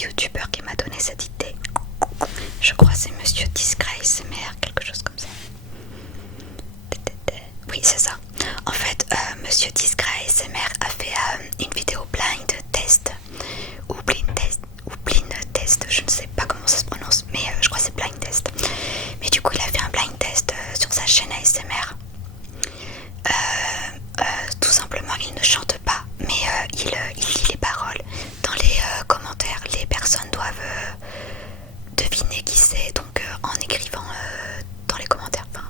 youtubeur qui m'a donné cette idée. Je crois que c'est Monsieur Disgrace ASMR, quelque chose comme ça. Oui, c'est ça. En fait, Monsieur Disgrace ASMR a fait une vidéo blind test ou blind test, je ne sais pas comment ça se prononce, mais je crois que c'est blind test. Mais du coup, il a fait un blind test sur sa chaîne ASMR. Tout simplement, il ne chante pas, mais il lit les paroles. Dans les commentaires, les personnes doivent deviner qui c'est, donc en écrivant dans les commentaires. Enfin,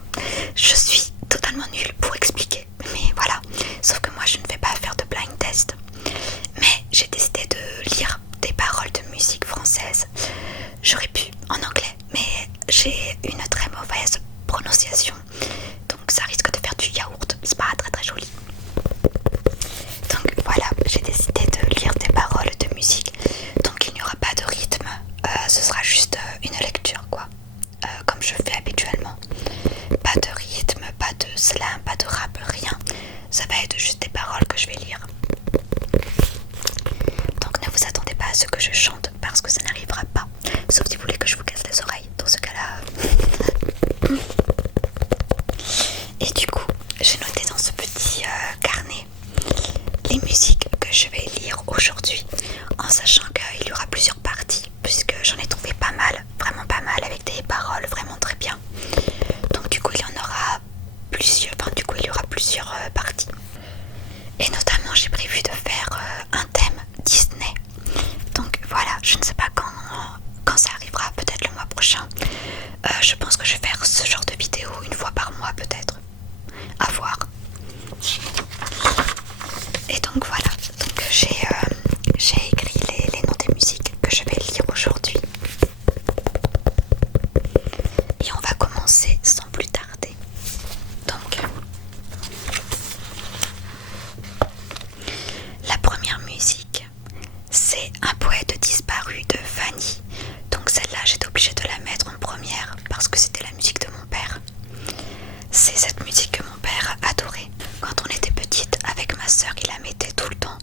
je suis totalement nulle pour expliquer, mais voilà. Sauf que moi, je ne vais pas faire de blind test. Mais j'ai décidé de lire des paroles de musique française. J'aurais pu en anglais, mais j'ai une très mauvaise prononciation, donc ça risque de faire du yaourt. C'est pas très très joli. Donc voilà, j'ai décidé de lire des paroles de musique. Donc il n'y aura pas de rythme, ce sera juste une lecture quoi, comme je fais habituellement. Pas de rythme, pas de slam, pas de rap, rien. Ça va être juste des paroles que je vais lire. Donc ne vous attendez pas à ce que je chante parce que ça n'arrivera pas. Sauf si vous voulez que je vous casse les oreilles. Dans ce cas-là. Et du coup, j'ai noté dans ce petit carnet les musiques que je vais lire aujourd'hui, en sachant qu'il y aura plusieurs parties, puisque j'en ai trouvé pas mal, vraiment pas mal, avec des paroles vraiment très bien. Donc du coup, il y en aura plusieurs, parties. Et notamment, j'ai prévu de faire un thème Disney. Donc voilà, je ne sais pas quand ça arrivera, peut-être le mois prochain. Je pense que je vais faire ce genre de vidéo une fois par mois peut-être. À voir. Et donc voilà, donc j'ai écrit les noms des musiques que je vais lire aujourd'hui. Et on va commencer sans plus tarder. Donc la première musique, c'est Un poète disparu de Fanny. Donc celle-là, j'étais obligée de la mettre en première parce que c'était la musique de mon père. C'est cette musique que mon père adorait. Quand on était petite, avec ma soeur, il la mettait tout le temps.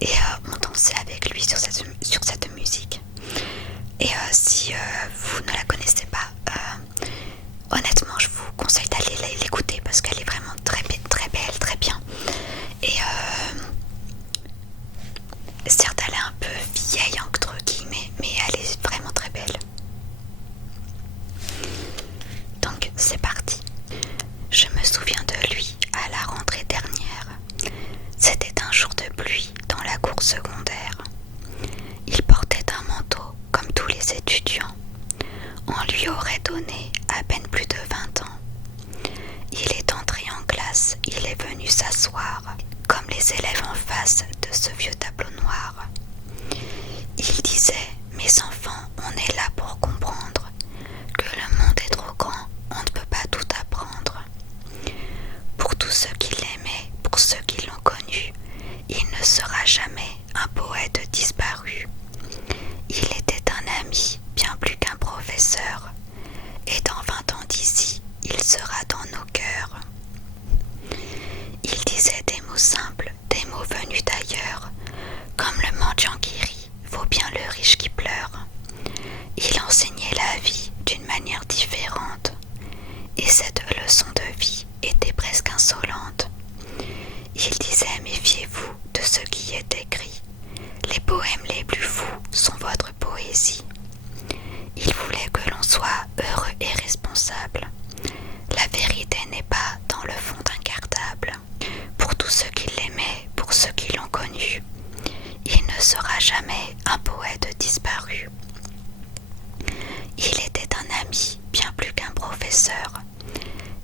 Et on dansait avec lui sur cette musique. Et si vous ne la connaissez pas, honnêtement, je vous conseille d'aller l'écouter parce qu'elle est vraiment très belle, très bien. Et certes, elle est un peu vieille entre guillemets, mais elle est vraiment très belle. Donc c'est parti. Je me souviens de lui à la rentrée dernière. C'était un jour de pluie dans la cour secondaire. Il portait un manteau comme tous les étudiants. On lui aurait donné à peine plus de 20 ans. Il est entré en classe, il est venu s'asseoir, comme les élèves en face de ce vieux tableau noir. Il disait, mes enfants, on est là pour comprendre que le monde est trop grand, on ne peut pas tout apprendre. Pour tous ceux qui l'aimaient, pour ceux qui l'ont connu, il ne sera jamais un poète disparu. Il était un ami, bien plus qu'un professeur, et dans 20 ans d'ici, il sera dans nos cœurs. Il disait des mots simples, des mots venus d'ailleurs, comme le mendiant qui rit, vaut bien le riche qui pleure. Il enseignait la vie d'une manière différente, et cette leçon de vie était presque insolente. Il disait, méfiez-vous de ce qui est écrit. Les poèmes les plus fous sont votre poésie. Il voulait que l'on soit heureux et responsable. La vérité n'est pas dans le fond d'un cartable. Pour tous ceux qui l'aimaient, pour ceux qui l'ont connu, il ne sera jamais un poète disparu. Il était un ami, bien plus qu'un professeur,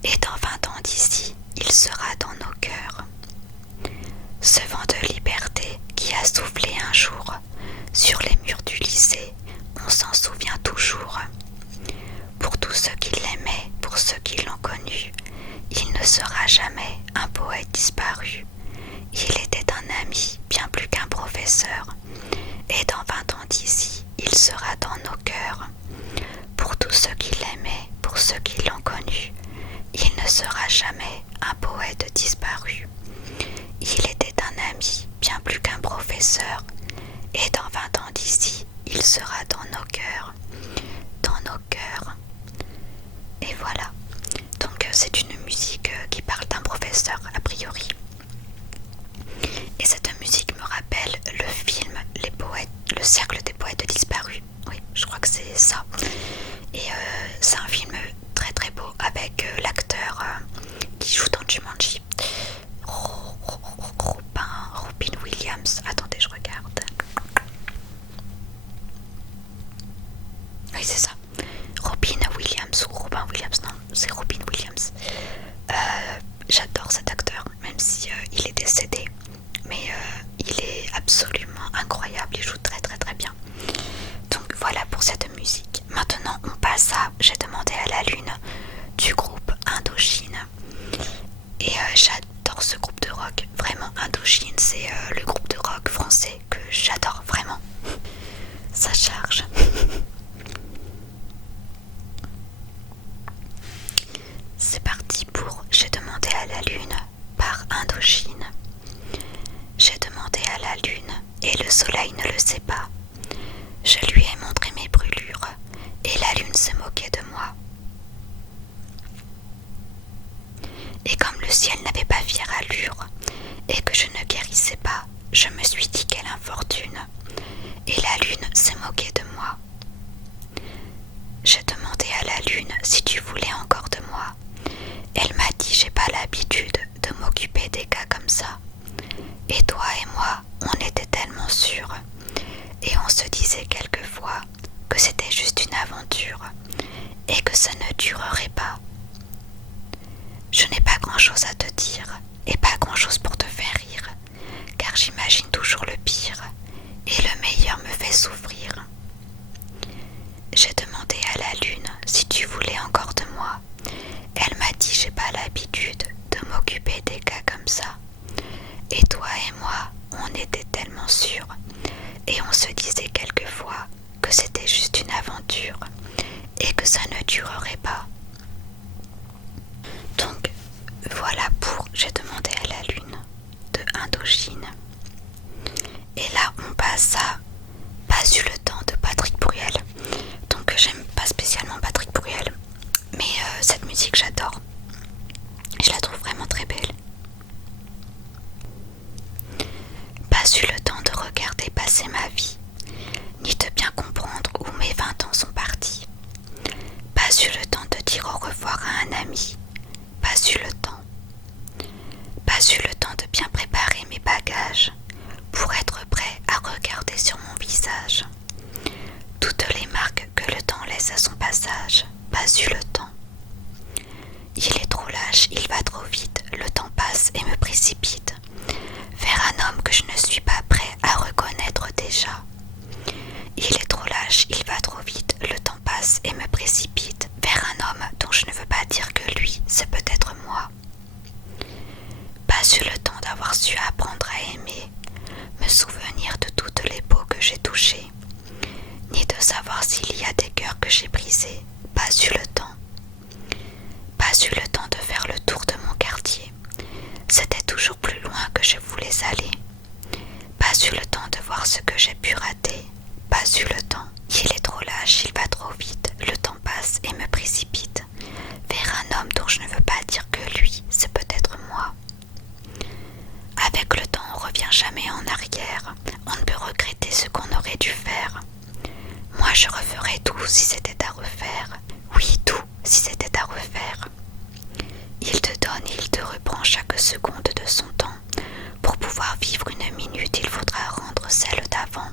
et dans 20 ans d'ici, il sera dans nos cœurs. Ce vent de liberté qui a soufflé un jour sur les murs du lycée, on s'en souvient toujours. Pour tous ceux qui l'aimaient, pour ceux qui l'ont connu, il ne sera jamais un poète disparu. Il était un ami, bien plus qu'un professeur, et dans 20 ans d'ici, il sera dans nos cœurs. Pour tous ceux qui l'aimaient, pour ceux qui l'ont connu, il ne sera jamais un poète disparu. Il était un ami, bien plus qu'un professeur, et dans 20 ans d'ici, il il sera dans nos cœurs. Dans nos cœurs. Et voilà. Donc c'est une musique qui parle d'un professeur a priori. Et cette musique me rappelle le film Les Poètes, Le Cercle des Poètes disparus. Oui, je crois que c'est ça. Et c'est un film très très beau avec l'acteur qui joue dans Jumanji. Robin Williams. Attendez, je regarde. Oui, c'est ça. Robin Williams ou Robin Williams. Non, c'est Robin Williams. J'adore cet acteur, même si il est décédé. Mais il est absolument incroyable. Il joue très très très bien. Donc voilà pour cette musique. Maintenant, on passe à J'ai demandé à la lune du groupe Indochine. Et j'adore ce groupe de rock. Vraiment, Indochine, c'est le groupe de rock français que j'adore vraiment. Ça charge. C'est parti pour J'ai demandé à la lune par Indochine. J'ai demandé à la lune et le soleil ne le sait pas. Je lui ai montré mes brûlures et la lune se moquait de moi. Et comme le ciel n'avait pas fière allure et que je ne guérissais pas, je me suis dit quelle infortune. Et la lune s'est moquée de moi. J'ai demandé à la lune si tu voulais encore de moi. Elle m'a dit j'ai pas l'habitude de m'occuper des gars comme ça. Et toi et moi, on était tellement sûrs. Et on se disait quelquefois que c'était juste une aventure et que ça ne durerait pas. Je n'ai pas grand-chose à te dire et pas grand-chose pour te faire rire, car j'imagine toujours le pire et le meilleur me fait souffrir. J'ai demandé à la lune si tu voulais encore de moi. Elle m'a dit j'ai pas l'habitude de m'occuper des gars comme ça. Et toi et moi, on était tellement sûrs et on se disait quelquefois que c'était juste une aventure et que ça ne durerait pas. Donc voilà pour J'ai demandé à la lune de Indochine. Et là on passe à Pas eu le temps de Patrick Bruel. Donc j'aime pas spécialement Patrick Bruel, mais cette musique j'adore. Je la trouve vraiment très belle. Pas eu le temps de regarder passer ma vie, ni de bien comprendre où mes 20 ans sont partis. Pas eu le temps de dire au revoir à un ami. Pas eu le temps. Pas eu le temps de bien préparer mes bagages pour être prêt à regarder sur mon visage toutes les marques que le temps laisse à son passage. Pas eu le temps. Il est trop lâche, il va trop vite, le temps passe et me précipite vers un homme que je ne suis pas prêt à reconnaître déjà. Il est trop lâche, il va trop vite, le temps passe et me précipite vers un homme dont je ne veux pas dire que lui, c'est peut-être moi. Pas eu le temps d'avoir su apprendre à aimer, me souvenir de toutes les peaux que j'ai touchées, ni de savoir s'il y a des cœurs que j'ai brisés. Pas eu le temps. Pas eu le temps de faire le tour de mon quartier. C'était toujours plus loin que je voulais aller. Pas eu le temps de voir ce que j'ai pu rater. Pas eu le temps. Il est trop lâche, il va trop vite. Le temps passe et me précipite vers un homme dont je ne veux pas dire que lui, c'est peut-être moi. Avec le temps, on revient jamais en arrière. On ne peut regretter ce qu'on aurait dû faire. Moi, je referais tout si c'était à refaire. Oui, tout si c'était à refaire. Il te donne et il te reprend chaque seconde de son temps. Pour pouvoir vivre une minute, il faudra rendre celle d'avant.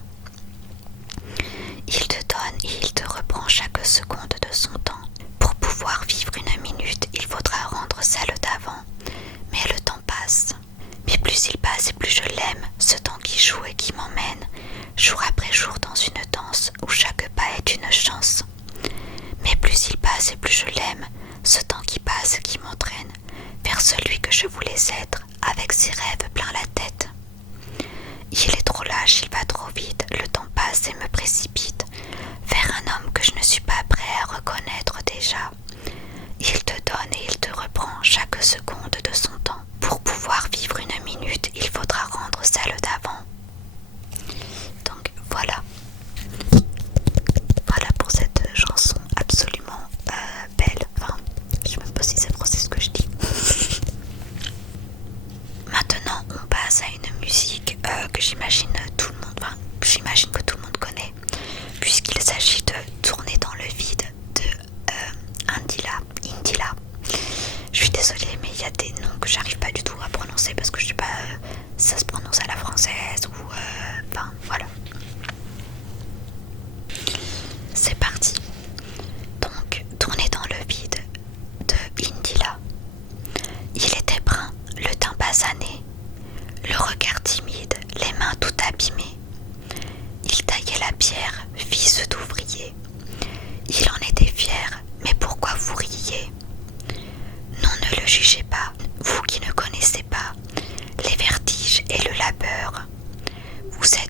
Il te donne et il te reprend chaque seconde de son temps. Pour pouvoir vivre une minute, il faudra rendre celle d'avant. Mais le temps passe. Mais plus il passe et plus je l'aime, ce temps qui joue et qui m'emmène, jour après jour dans une danse où chaque pas est une chance. Mais plus il passe et plus je l'aime, ce temps qui passe et qui m'entraîne vers celui que je voulais être, avec ses rêves plein la tête. Il est trop lâche, il va trop vite, le temps passe et me précipite vers un homme que je ne suis pas prêt à reconnaître déjà. Il te donne et il te reprend chaque seconde de son temps. Pour pouvoir vivre une minute, il faudra rendre celle d'avant. Donc voilà.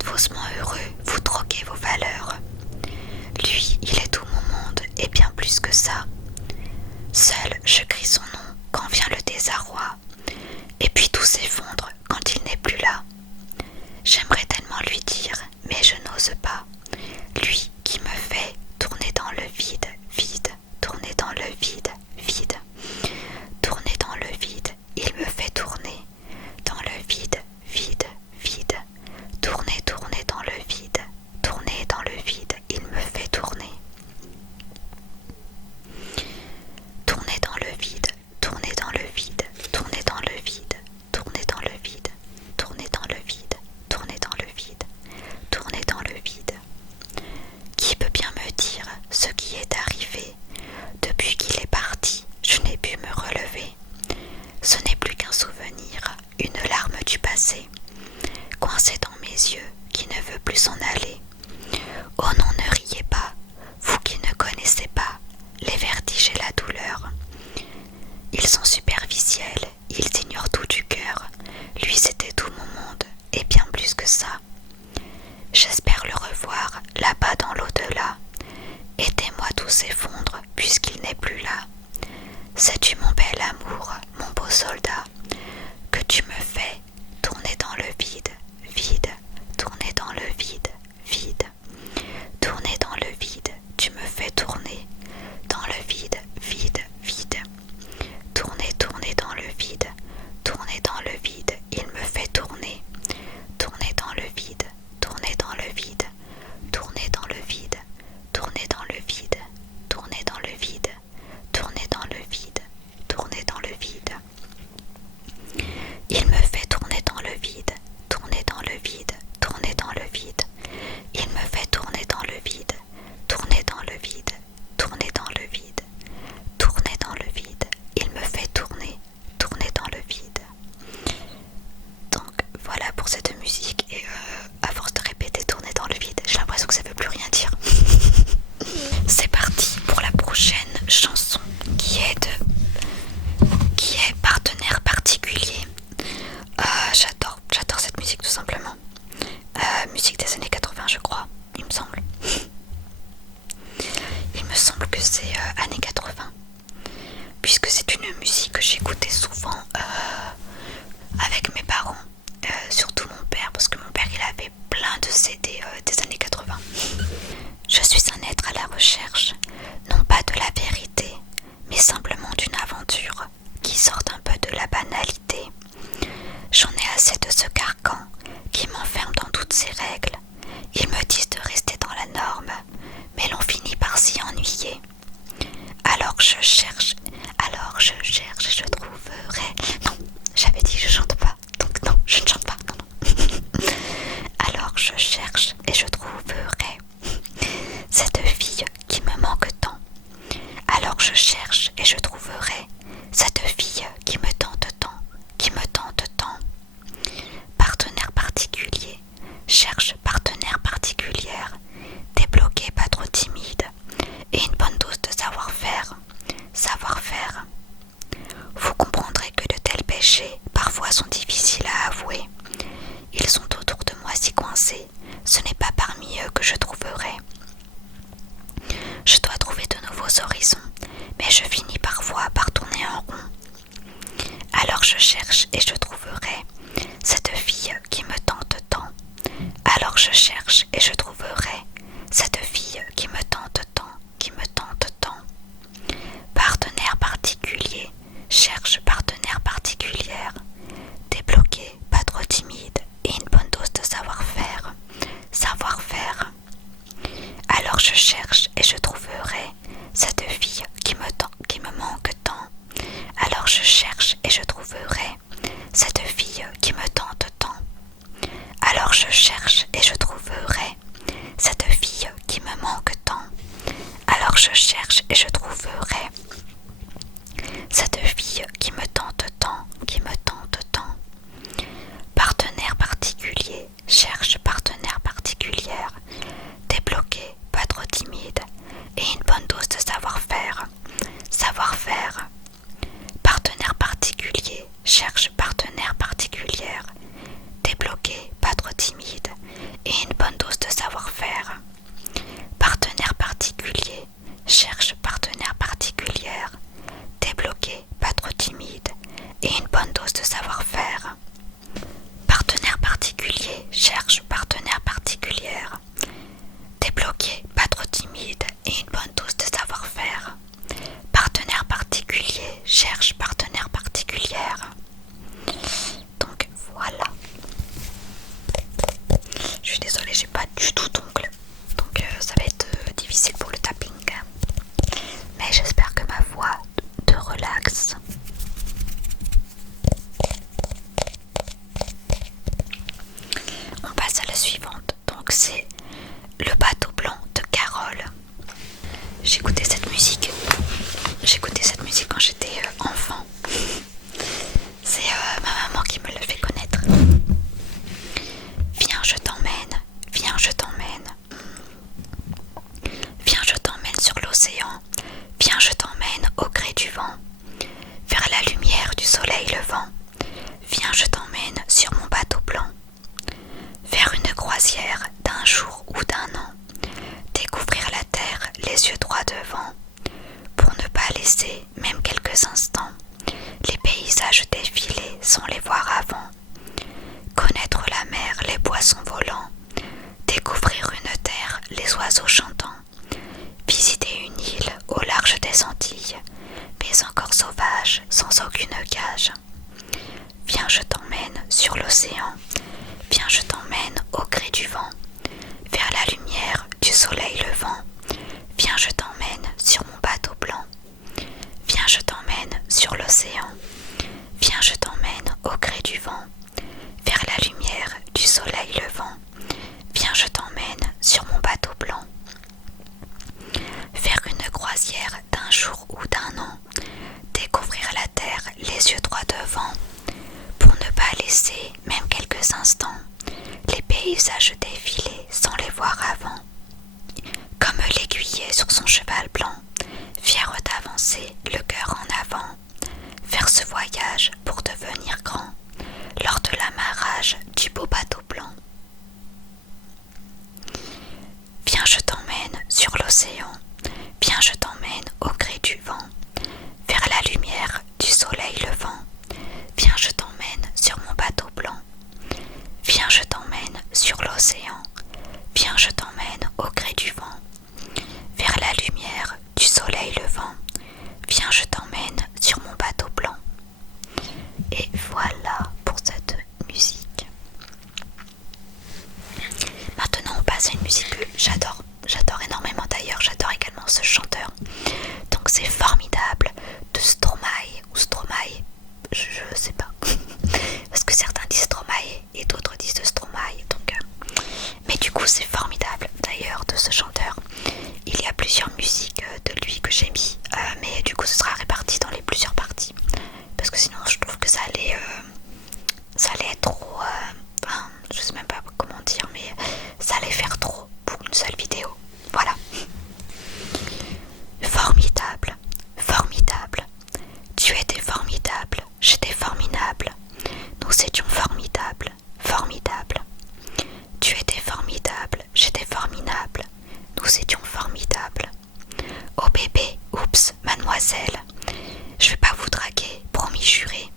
faussement heureux, vous troquez vos valeurs. Lui, il est tout mon monde, et bien plus que ça. Seul, je crie son nom quand vient le désarroi, et puis tout s'effondre quand il n'est plus là. J'aimerais tellement lui dire, mais je n'ose pas. Lui qui me fait tourner dans le vide, vide, tourner dans le vide, vide. Tourner dans le vide, il me fait tourner dans le vide, vide, vide. Tourner, tourner dans le vide, tourner dans le vide, il me fait tourner. Tourner dans le vide, tourner dans le vide, tourner dans le vide, tourner dans le vide, tourner dans le vide, tourner dans le vide, tourner dans le vide. Qui peut bien me dire ce qui est arrivé? Depuis qu'il est parti, je n'ai pu me relever. Ce n'est plus qu'un souvenir, une larme du passé, coincée dans mes yeux, qui ne veut plus s'en aller. Oh non, ne riez pas, vous qui ne connaissez pas les vertiges et la douleur. Ils sont superficiels, ils ignorent tout du cœur. Lui, c'était tout mon monde, et bien plus que ça. J'espère le revoir là-bas dans l'au-delà. Aidez-moi tout s'effondre puisqu'il n'est plus là. Sais-tu mon bel amour, mon beau soldat, que tu me fais tourner dans le vide, vide, tourner dans le vide, vide. Tourner dans le vide, tu me fais tourner dans le vide, vide, vide. Tourner, tourner dans le vide, tourner dans le vide, il me fait tourner. Tourner dans le vide, tourner dans le vide, tourner dans le vide, tourner dans le vide, tourner dans le vide, tourner dans le vide, tourner dans le vide. Il me fait tourner dans le vide, tourner dans le vide, tourner dans le vide. Il me fait tourner dans le vide, tourner dans le vide, tourner dans le vide, tourner dans le vide. Il me fait tourner, tourner dans le vide. Donc voilà pour cette musique et à force de répéter tourner dans le vide, j'ai l'impression que ça veut plus rien dire. C'est parti pour la prochaine chanson qui est Partenaire particulier. J'adore cette musique tout simplement. Musique des années 80 je crois, il me semble. Il me semble que c'est années 80. Puisque c'est une musique que j'écoutais souvent avec mes parents, surtout mon père, parce que mon père il avait plein de CD des années 80. Je suis un être à la recherche, non pas de la vérité, mais simplement d'une aventure qui sorte un peu de la banalité. J'en ai assez de ce carcan qui m'enferme dans toutes ces règles. Ils me disent de rester dans la norme, mais l'on finit par s'y ennuyer. Alors je cherche, je trouverai. Non, j'avais dit je chante pas, donc non, je ne chante pas, non. Alors je cherche et je trouverai cette fille qui me manque tant. Alors je cherche et je trouverai cette fille qui me tente tant, qui me tente tant. Partenaire particulier, cherche partenaire particulière, débloqué, pas trop timide, et une bonne dose de savoir-faire. Savoir-faire. Vous comprendrez que de tels péchés parfois sont difficiles à avouer. Ils sont autour de moi si coincés, ce n'est pas parmi eux que je trouverai. Je dois trouver de nouveaux horizons, mais je finis parfois par tourner en rond. Alors je cherche et je trouverai cette fille qui me tente tant. Alors je cherche et je trouverai cette fille qui me tente tant, qui me tente tant. Partenaire particulier, cherche partenaire particulière, débloqué, pas trop timide et une bonne dose de savoir-faire. Savoir-faire. Alors je cherche et je trouverai cette fille qui me manque tant. Alors je cherche et je trouverai cette fille qui me tente tant. Alors je cherche et je trouverai cette fille qui oiseaux chantants. Visiter une île au large des Antilles, mais encore sauvage, sans aucune cage. Viens, je t'emmène sur l'océan, viens, je t'emmène au gré du vent, vers la lumière du soleil levant. Viens, je t'emmène sur mon bateau blanc. Viens, je t'emmène sur l'océan. Viens, je t'emmène au gré du vent, vers la lumière du soleil levant. Viens, je t'emmène sur mon bateau blanc. Faire une croisière d'un jour ou d'un an, découvrir la terre les yeux droits devant, pour ne pas laisser, même quelques instants, les paysages défiler sans les voir avant. Comme l'aiguillet sur son cheval blanc, fier d'avancer, le cœur en avant, faire ce voyage pour devenir grand, lors de l'amarrage du beau bateau blanc. Viens, je t'emmène sur l'océan, viens, je t'emmène au gré du vent, vers la lumière du soleil levant. Viens, je t'emmène sur mon bateau blanc. Viens, je t'emmène sur l'océan. Viens, je t'emmène au gré du vent, vers la lumière du soleil levant. Viens, je t'emmène sur mon bateau blanc. Et voilà pour cette musique. Maintenant, on passe à une musique que j'adore. J'adore énormément d'ailleurs. J'adore également ce chanteur. Donc c'est Formidable de Stromae ou Stromae. Je sais pas. Parce que certains disent Stromae et d'autres disent Stromae. Donc, mais du coup, c'est Formidable d'ailleurs de ce chanteur. Il y a plusieurs musiques de lui que j'ai mis. Mais du coup, ce sera réparti dans les plusieurs parties. Parce que sinon, je trouve que ça allait être trop. Enfin, je sais même pas comment dire, mais ça allait faire trop pour une seule vidéo. Voilà. Formidable, formidable. Tu étais formidable, j'étais formidable. Nous étions formidables, formidables. Tu étais formidable, j'étais formidable. Nous étions formidables. Oh bébé, oups, mademoiselle. Je vais pas vous draguer, promis juré.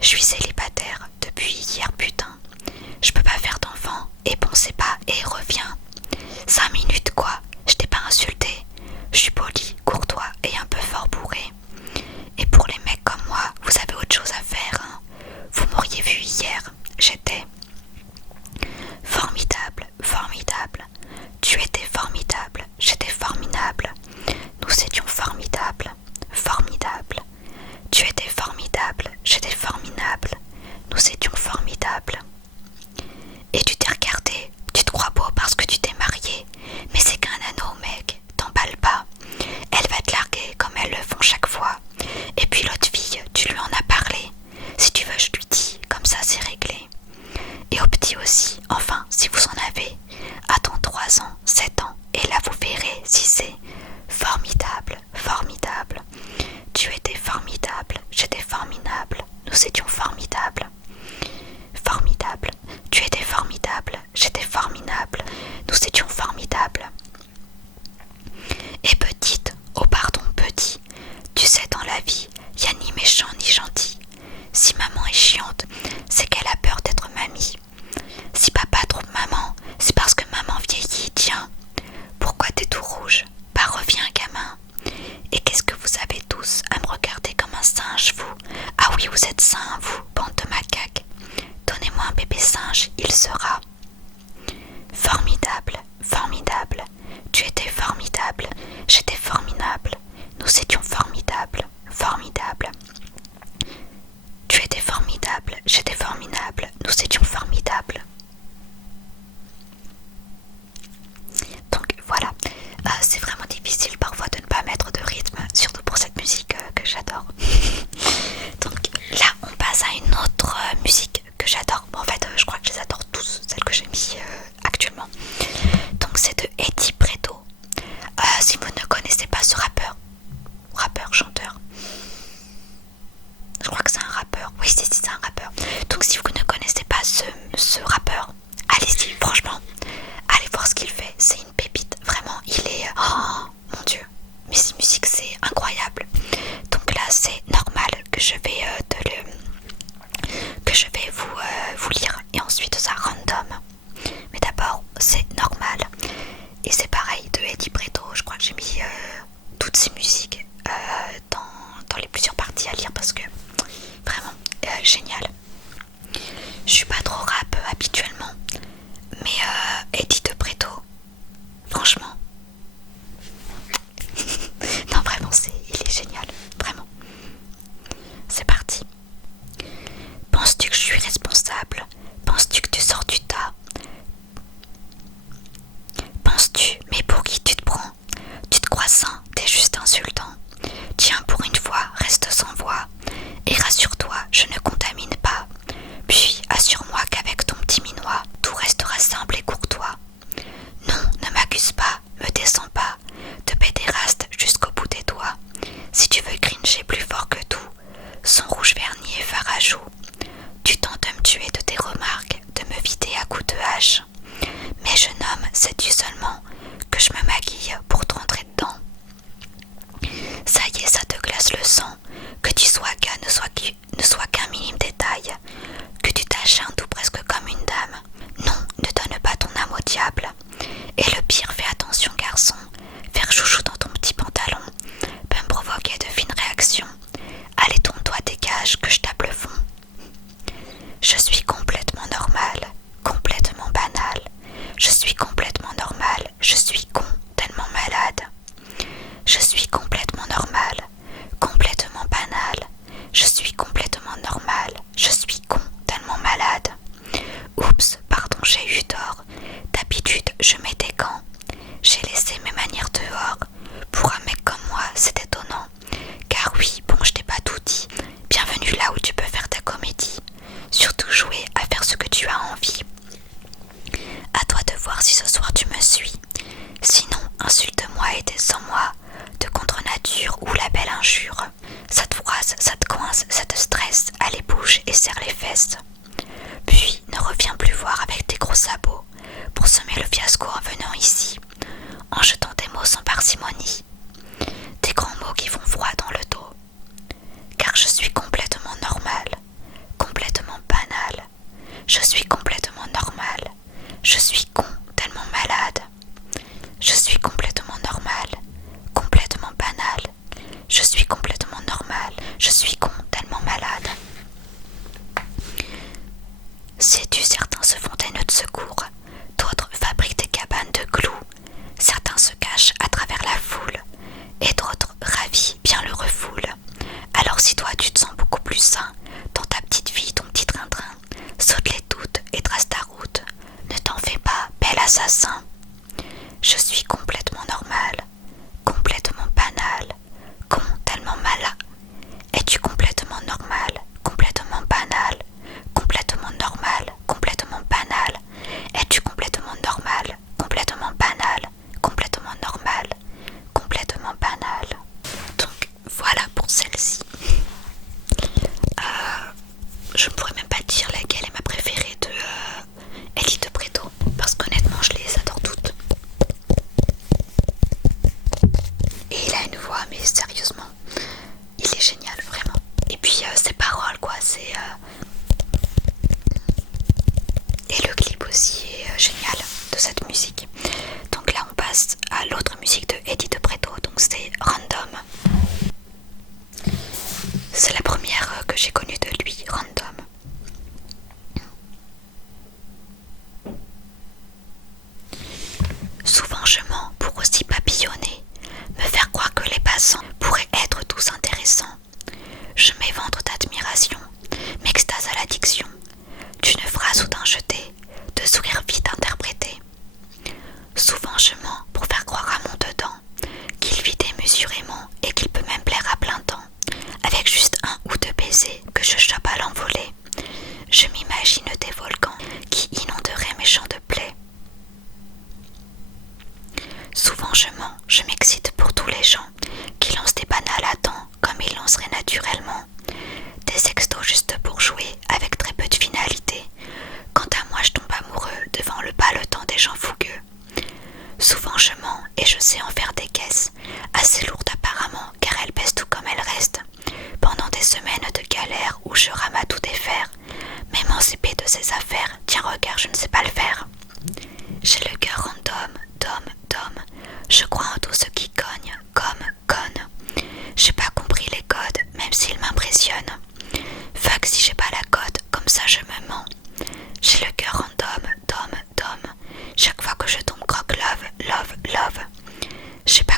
Je suis célibataire depuis hier, putain. Je peux pas faire d'enfant, et pensez pas, et reviens. 5 minutes quoi, je t'ai pas insulté. Je suis poli, courtois et un peu fort bourré. Et pour les mecs comme moi, vous avez autre chose à faire, hein. Vous m'auriez vu hier, j'étais formidable, formidable. Tu étais formidable, j'étais formidable. Nous étions formidables, formidables. Tu étais formidable, j'étais formidable. Nous étions formidables. Et tu t'es regardé, tu te crois beau parce que tu t'es marié. Mais c'est qu'un anneau, mec, t'emballe pas. Elle va te larguer comme elles le font chaque fois. Et puis l'autre fille, tu lui en as parlé. Si tu veux, je lui dis, comme ça c'est réglé. Et au petit aussi, enfin, si vous en avez, attends 3 ans, 7 ans, insultant. Tiens, pour une fois, reste sans voix. Et rassure-toi, je ne contamine pas. Puis assure-moi qu'avec ton petit minois, tout restera simple et courtois. Non, ne m'accuse pas, me descends pas, te pédéraste jusqu'au bout des doigts. Si tu veux grincher plus fort que tout, son rouge vernis est farajou. Tu tentes de me tuer de tes remarques, de me vider à coups de hache. Mais jeune homme, sais-tu seulement que je me maquille pour te rentrer dedans? Ça y est, ça te glace le sang, que tu sois gars ne soit qu'un minime détail, que tu t'acharnes tout presque comme une dame. Non, ne donne pas ton âme au diable. Et le pire, fais attention garçon, faire chouchou dans ton petit pantalon peut me provoquer de fines réactions. Allez, tourne-toi, dégage, que je tape le fond. Je suis complètement normal, complètement banal. Je suis complètement normal, je suis con, tellement malade. Je suis complètement normal, complètement banal. Je suis complètement normal, je suis con, tellement malade. Oups, pardon, j'ai eu tort. D'habitude, je mets des gants. J'ai laissé mes manières dehors. Pour un mec comme moi, c'est étonnant. Car oui, bon, je t'ai pas tout dit. Bienvenue là où tu peux faire ta comédie. Surtout jouer à faire ce que tu as envie. À toi de voir si ce soir tu me suis. Sinon, insulte-moi et descends-moi de contre nature ou la belle injure. Ça te froisse, ça te coince, ça te stresse. Allez, bouge et serre les fesses. Puis, ne reviens plus voir avec tes gros sabots pour semer le fiasco en venant ici, en jetant des mots sans parcimonie, des grands mots qui font froid dans le dos. Car je suis complètement normal, complètement banal. Je suis complètement normal. Je suis con, tellement malade. Je suis complètement normal, complètement banal. Je suis complètement normal. Je suis con, tellement malade. Sais-tu, certains se font des nœuds de secours, d'autres fabriquent des cabanes de clous. Certains se cachent à travers la foule, et d'autres, ravis, bien le refoulent. Alors si toi tu te sens beaucoup plus sain, dans ta petite vie, ton petit train-train, saute les doutes et trace ta route. Ne t'en fais pas, bel assassin. Je suis complètement normal, complètement banal, con, tellement malin. Es-tu complètement normal, complètement banal, complètement normal, complètement banal? Es-tu complètement normal, complètement banal, complètement normal, complètement banal? Donc voilà pour celle-ci. Je ne pourrais même pas dire laquelle est ma préférée de Eddie de Pretto, parce qu'honnêtement je les adore toutes. Et il a une voix, mais sérieusement, il est génial, vraiment. Et puis ses paroles, quoi, c'est... Et le clip aussi est génial de cette musique. Donc là on passe à l'autre musique de Eddie de Pretto, donc c'est Random. C'est la première que j'ai connue de lui, Random. Souvent je mens pour aussi papillonner, me faire croire que les passants pourraient être tous intéressants. Je m'éventre d'admiration, m'extase à l'addiction, d'une phrase ou d'un jeté, de sourire vite interprété. Souvent je mens pour faire croire à mon dedans qu'il vit démesurément et qu'il peut même plaire à plein temps, avec juste un ou deux baisers que je chope à l'envolée. Je m'imagine des volcans qui inonderaient mes champs de plaies. Souvent je mens, je m'excite pour tous les gens qui lancent des banales à temps comme ils lanceraient naturellement. Des sextos juste pour jouer avec très peu de finalité. Quant à moi je tombe amoureux devant le paletant des gens fougueux. Souvent je mens et je sais en faire des caisses, assez lourdes apparemment car elles pèsent tout comme elles restent. Pendant des semaines de galère où je rame à tout défaire, m'émanciper de ces affaires, tiens regarde je ne sais pas le faire. J'ai le cœur random, d'homme, je crois en tout ce qui cogne, comme conne. J'ai pas compris les codes, même s'ils m'impressionnent. Fuck si j'ai pas la cote, comme ça je me mens. J'ai le cœur random, d'homme. Chaque fois que je tombe croque love. J'ai pas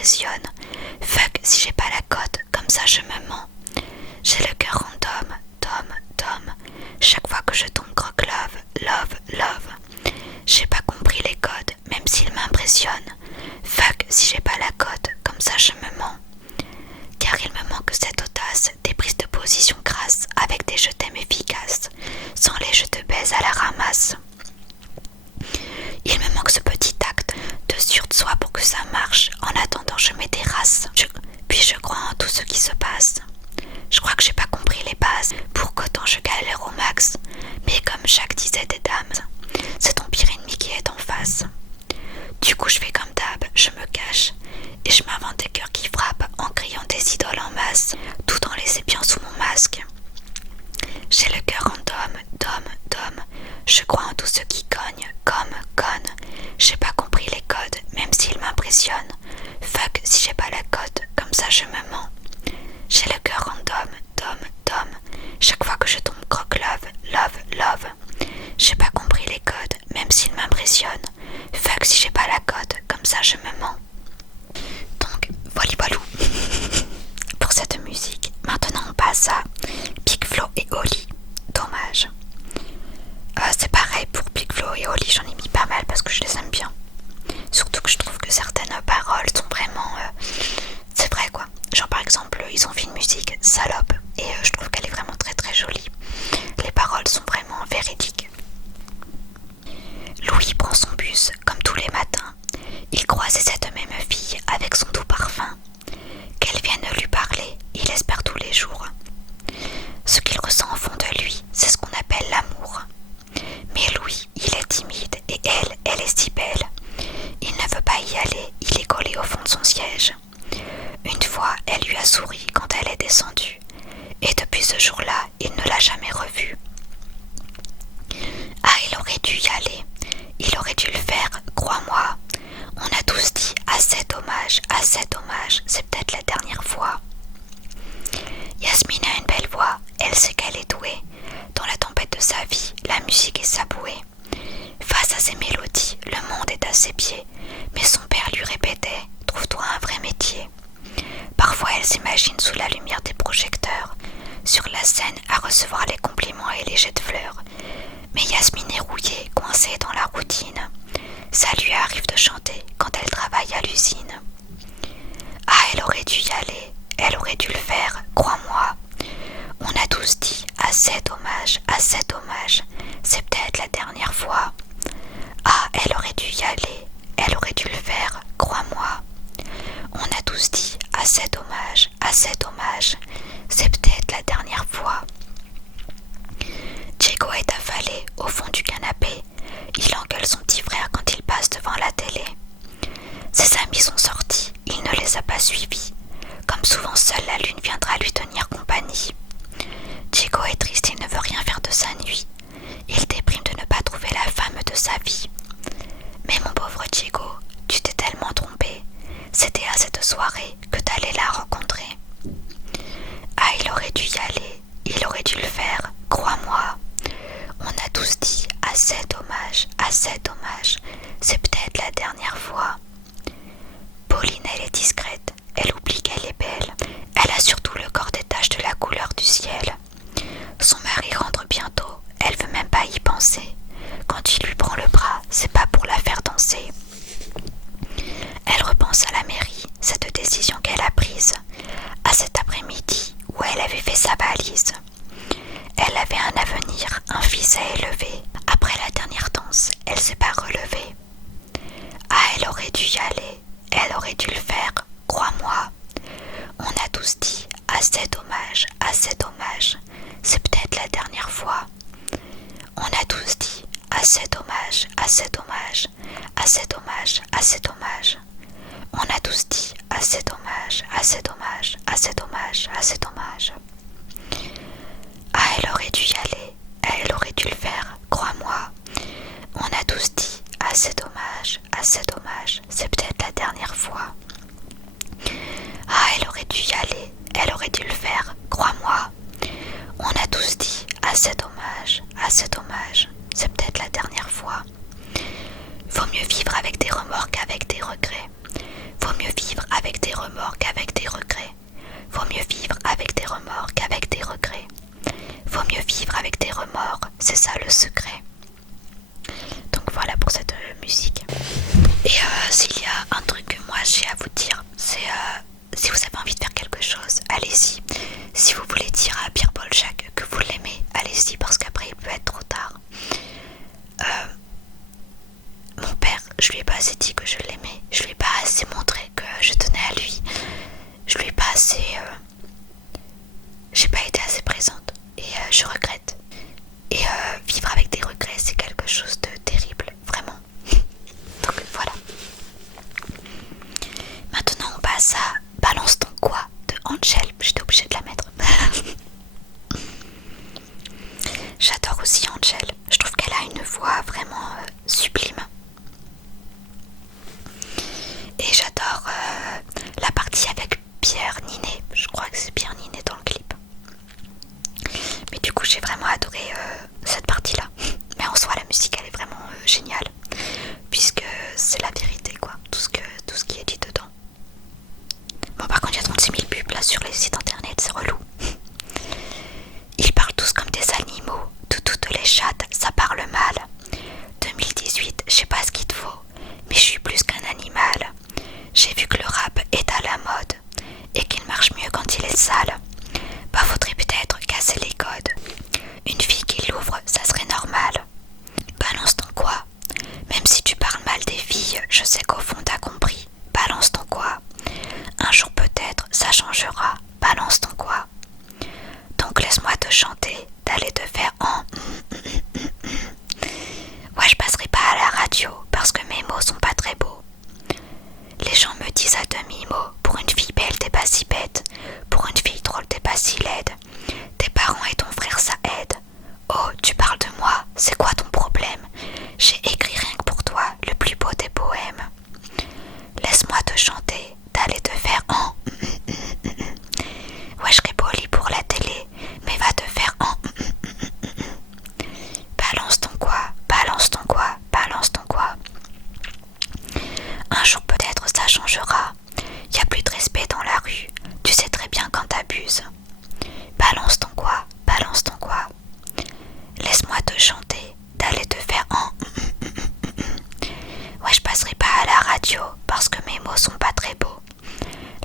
m'impressionne. Fuck si j'ai pas la cote, comme ça je me mens. J'ai le cœur en dom. Chaque fois que je tombe croque love. J'ai pas compris les codes, même s'ils m'impressionnent. Fuck si j'ai pas la cote, comme ça je me mens. Car il me manque cette audace, des prises de position grasses, avec des je t'aime efficaces, sans les je te baise à la ramasse. Il me manque ce petit acte de sûr de soi pour que ça marche. En attendant, je me dérace. Puis je crois en tout ce qui se passe. Je crois que j'ai pas compris les bases, pour qu'autant je galère au max. Mais comme Jacques disait des dames, c'est ton pire ennemi qui est en face. Du coup, je fais comme d'hab, je me cache. Et je m'invente des cœurs qui frappent en criant des idoles en masse, tout en les épiant sous mon masque. J'ai le cœur en dom. Je crois en tout ce qui cogne, comme conne. J'ai pas compris les codes, même s'ils m'impressionnent. Fuck si j'ai pas la cote, comme ça je me mens. J'ai le cœur en dom. Chaque fois que je tombe croque love. J'ai pas compris les codes, même s'ils m'impressionnent. Fuck si j'ai pas la cote, comme ça je me mens. Donc, voilà pour cette musique. Maintenant on passe à Big Flo et Oli. Dommage. C'est pareil pour Big Flo et Oli, j'en ai mis pas mal parce que je les aime bien. Surtout que je trouve que certaines paroles sont vraiment... c'est vrai quoi. Genre par exemple, ils ont fait une musique Salope et je trouve qu'elle est vraiment très très jolie. Les paroles sont vraiment véridiques. Louis prend son bus comme tous les matins. Il croise cette même fille avec son doux parfum. Qu'elle vienne lui parler, il espère tous les jours. Ce qu'il ressent au fond de lui, c'est ce qu'on appelle l'amour. Mais Louis, il est timide et elle est si belle. Il ne veut pas y aller, il est collé au fond de son siège. Une fois, elle lui a souri quand elle est descendue. Et depuis ce jour-là, il ne l'a jamais revue. Ah, il aurait dû y aller. Il aurait dû le faire, crois-moi. On a tous dit assez dommage, c'est peut-être la dernière fois. Yasmine a une belle voix, elle sait qu'elle est douée. Dans la tempête de sa vie, la musique est sa bouée. Face à ses mélodies, le monde est à ses pieds. Mais son père lui répétait, trouve-toi un vrai métier. Parfois elle s'imagine sous la lumière des projecteurs, sur la scène à recevoir les compliments et les jets de fleurs. Mais Yasmine est rouillée, coincée dans la routine. Ça lui arrive de chanter quand elle travaille à l'usine. Ah, elle aurait dû y aller, elle aurait dû le faire, crois-moi. On a tous dit assez dommage, c'est peut-être la dernière fois. Ah, elle aurait dû y aller, elle aurait dû le faire, crois-moi. On a tous dit assez dommage, c'est peut-être la dernière fois. Diego est affalé au fond du canapé. Il engueule son petit frère quand il passe devant la télé. Ses amis sont sortis, il ne les a pas suivis. Comme souvent seule la lune viendra lui tenir compagnie. Diego est triste, il ne veut rien faire de sa nuit. Il déprime de ne pas trouver la femme de sa vie. Mais mon pauvre Diego, tu t'es tellement trompé. C'était à cette soirée que t'allais la rencontrer. Ah, il aurait dû y aller, il aurait dû le faire, crois-moi. On a tous dit assez dommage, c'est peut-être la dernière fois. Pauline, elle est discrète, elle oublie qu'elle est belle. Elle a surtout le corps des taches de la couleur du ciel. Son mari rentre bientôt, elle veut même pas y penser. Quand il lui prend le bras, c'est pas pour la faire danser. Elle repense à la mairie, cette décision qu'elle a prise, à cet après-midi où elle avait fait sa valise. Elle avait un avenir, un fils à élever. Après la dernière danse, elle s'est pas relevée. Ah, elle aurait dû y aller, elle aurait dû le faire, crois-moi. On a tous dit assez dommage, c'est peut-être la dernière fois. On a tous dit assez dommage. On a tous dit assez dommage. Ah, elle aurait dû y aller, elle aurait dû le faire, crois-moi. On a tous dit assez dommage, c'est peut-être la dernière fois. Ah, elle aurait dû y aller, elle aurait dû le faire, crois-moi. On a tous dit assez dommage, c'est peut-être la dernière fois. Vaut mieux vivre avec des remords qu'avec des regrets. Vaut mieux vivre avec Un jour peut-être, ça changera. Balance ton quoi. Donc laisse-moi te chanter, d'aller te faire en... Ouais, je passerai pas à la radio parce que mes mots sont pas très beaux. Les gens me disent à demi-mot, pour une fille belle t'es pas si bête, pour une fille drôle t'es pas si laide. Tes parents et ton frère ça aide. Oh, tu parles de moi, c'est quoi ton problème? J'ai écrit rien que pour toi, le plus beau des poèmes. Laisse-moi te chanter, d'aller te faire en... Ouais, je serai poli pour la télé, mais va te faire en... Balance ton quoi, balance ton quoi, balance ton quoi. Un jour peut-être ça changera. Y a plus de respect dans la rue, tu sais très bien quand t'abuses. Balance ton quoi, balance ton quoi. Laisse-moi te chanter, d'aller te faire en... Ouais, je passerai pas à la radio parce que mes mots sont pas très beaux.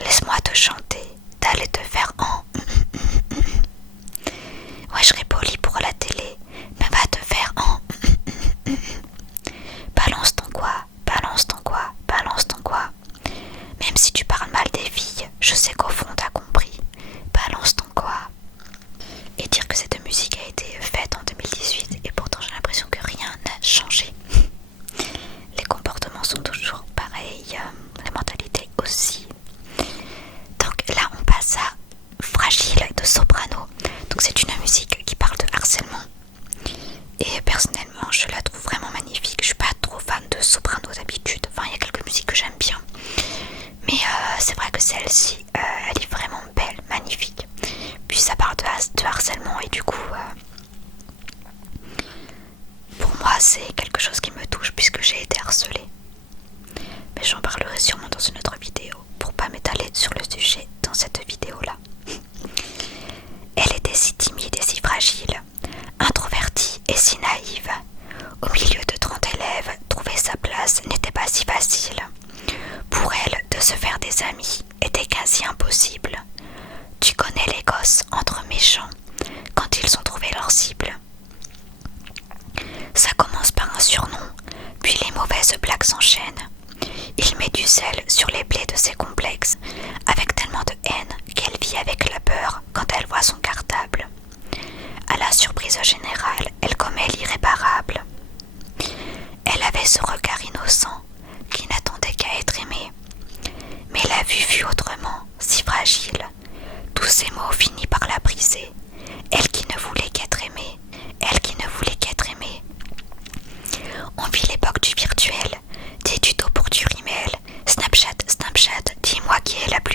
Laisse-moi te chanter, d'aller te faire en... Ouais, je serai poli pour la télé, mais va te faire en... Balance ton quoi, balance ton quoi, balance ton quoi. Même si tu parles mal des filles, je sais qu'au fond t'as compris. Balance ton quoi. Et dire que cette musique a été faite en 2018 et pourtant j'ai l'impression que rien n'a changé. Les comportements sont toujours pareils, les mentalités aussi. Donc là on passe à Fragile de Soprano. Donc c'est une musique qui parle de harcèlement. Et personnellement je la trouve vraiment magnifique. Je suis pas trop fan de Soprano d'habitude. Enfin il y a quelques musiques que j'aime bien. Mais c'est vrai que celle-ci, elle est vraiment belle, magnifique. Puis ça parle de harcèlement et du coup, pour moi c'est quelque chose qui me touche puisque j'ai été harcelée. Mais j'en parlerai sûrement dans une autre vidéo pour pas m'étaler sur le sujet dans cette vidéo-là. Elle était si timide et si fragile, introvertie et si naïve. Au milieu de 30 élèves, trouver sa place n'était pas si facile. Pour elle, de se faire des amis était quasi impossible. Tu connais les gosses entre méchants quand ils ont trouvé leur cible. Ça commence par un surnom, puis les mauvaises blagues s'enchaînent. Il met du sel sur les plaies de ses complexes, avec tellement de haine qu'elle vit avec la peur quand elle voit son cartable. À la surprise générale, elle commet l'irréparable. Elle avait ce regard innocent qui n'attendait qu'à être aimé. Mais la vue fut autrement, si fragile. Tous ces mots finissent par la briser. Elle qui ne voulait qu'être aimée, elle qui ne voulait qu'être aimée. On vit l'époque du virtuel, des tutos pour du rimel. Snapchat, dis-moi qui est la plus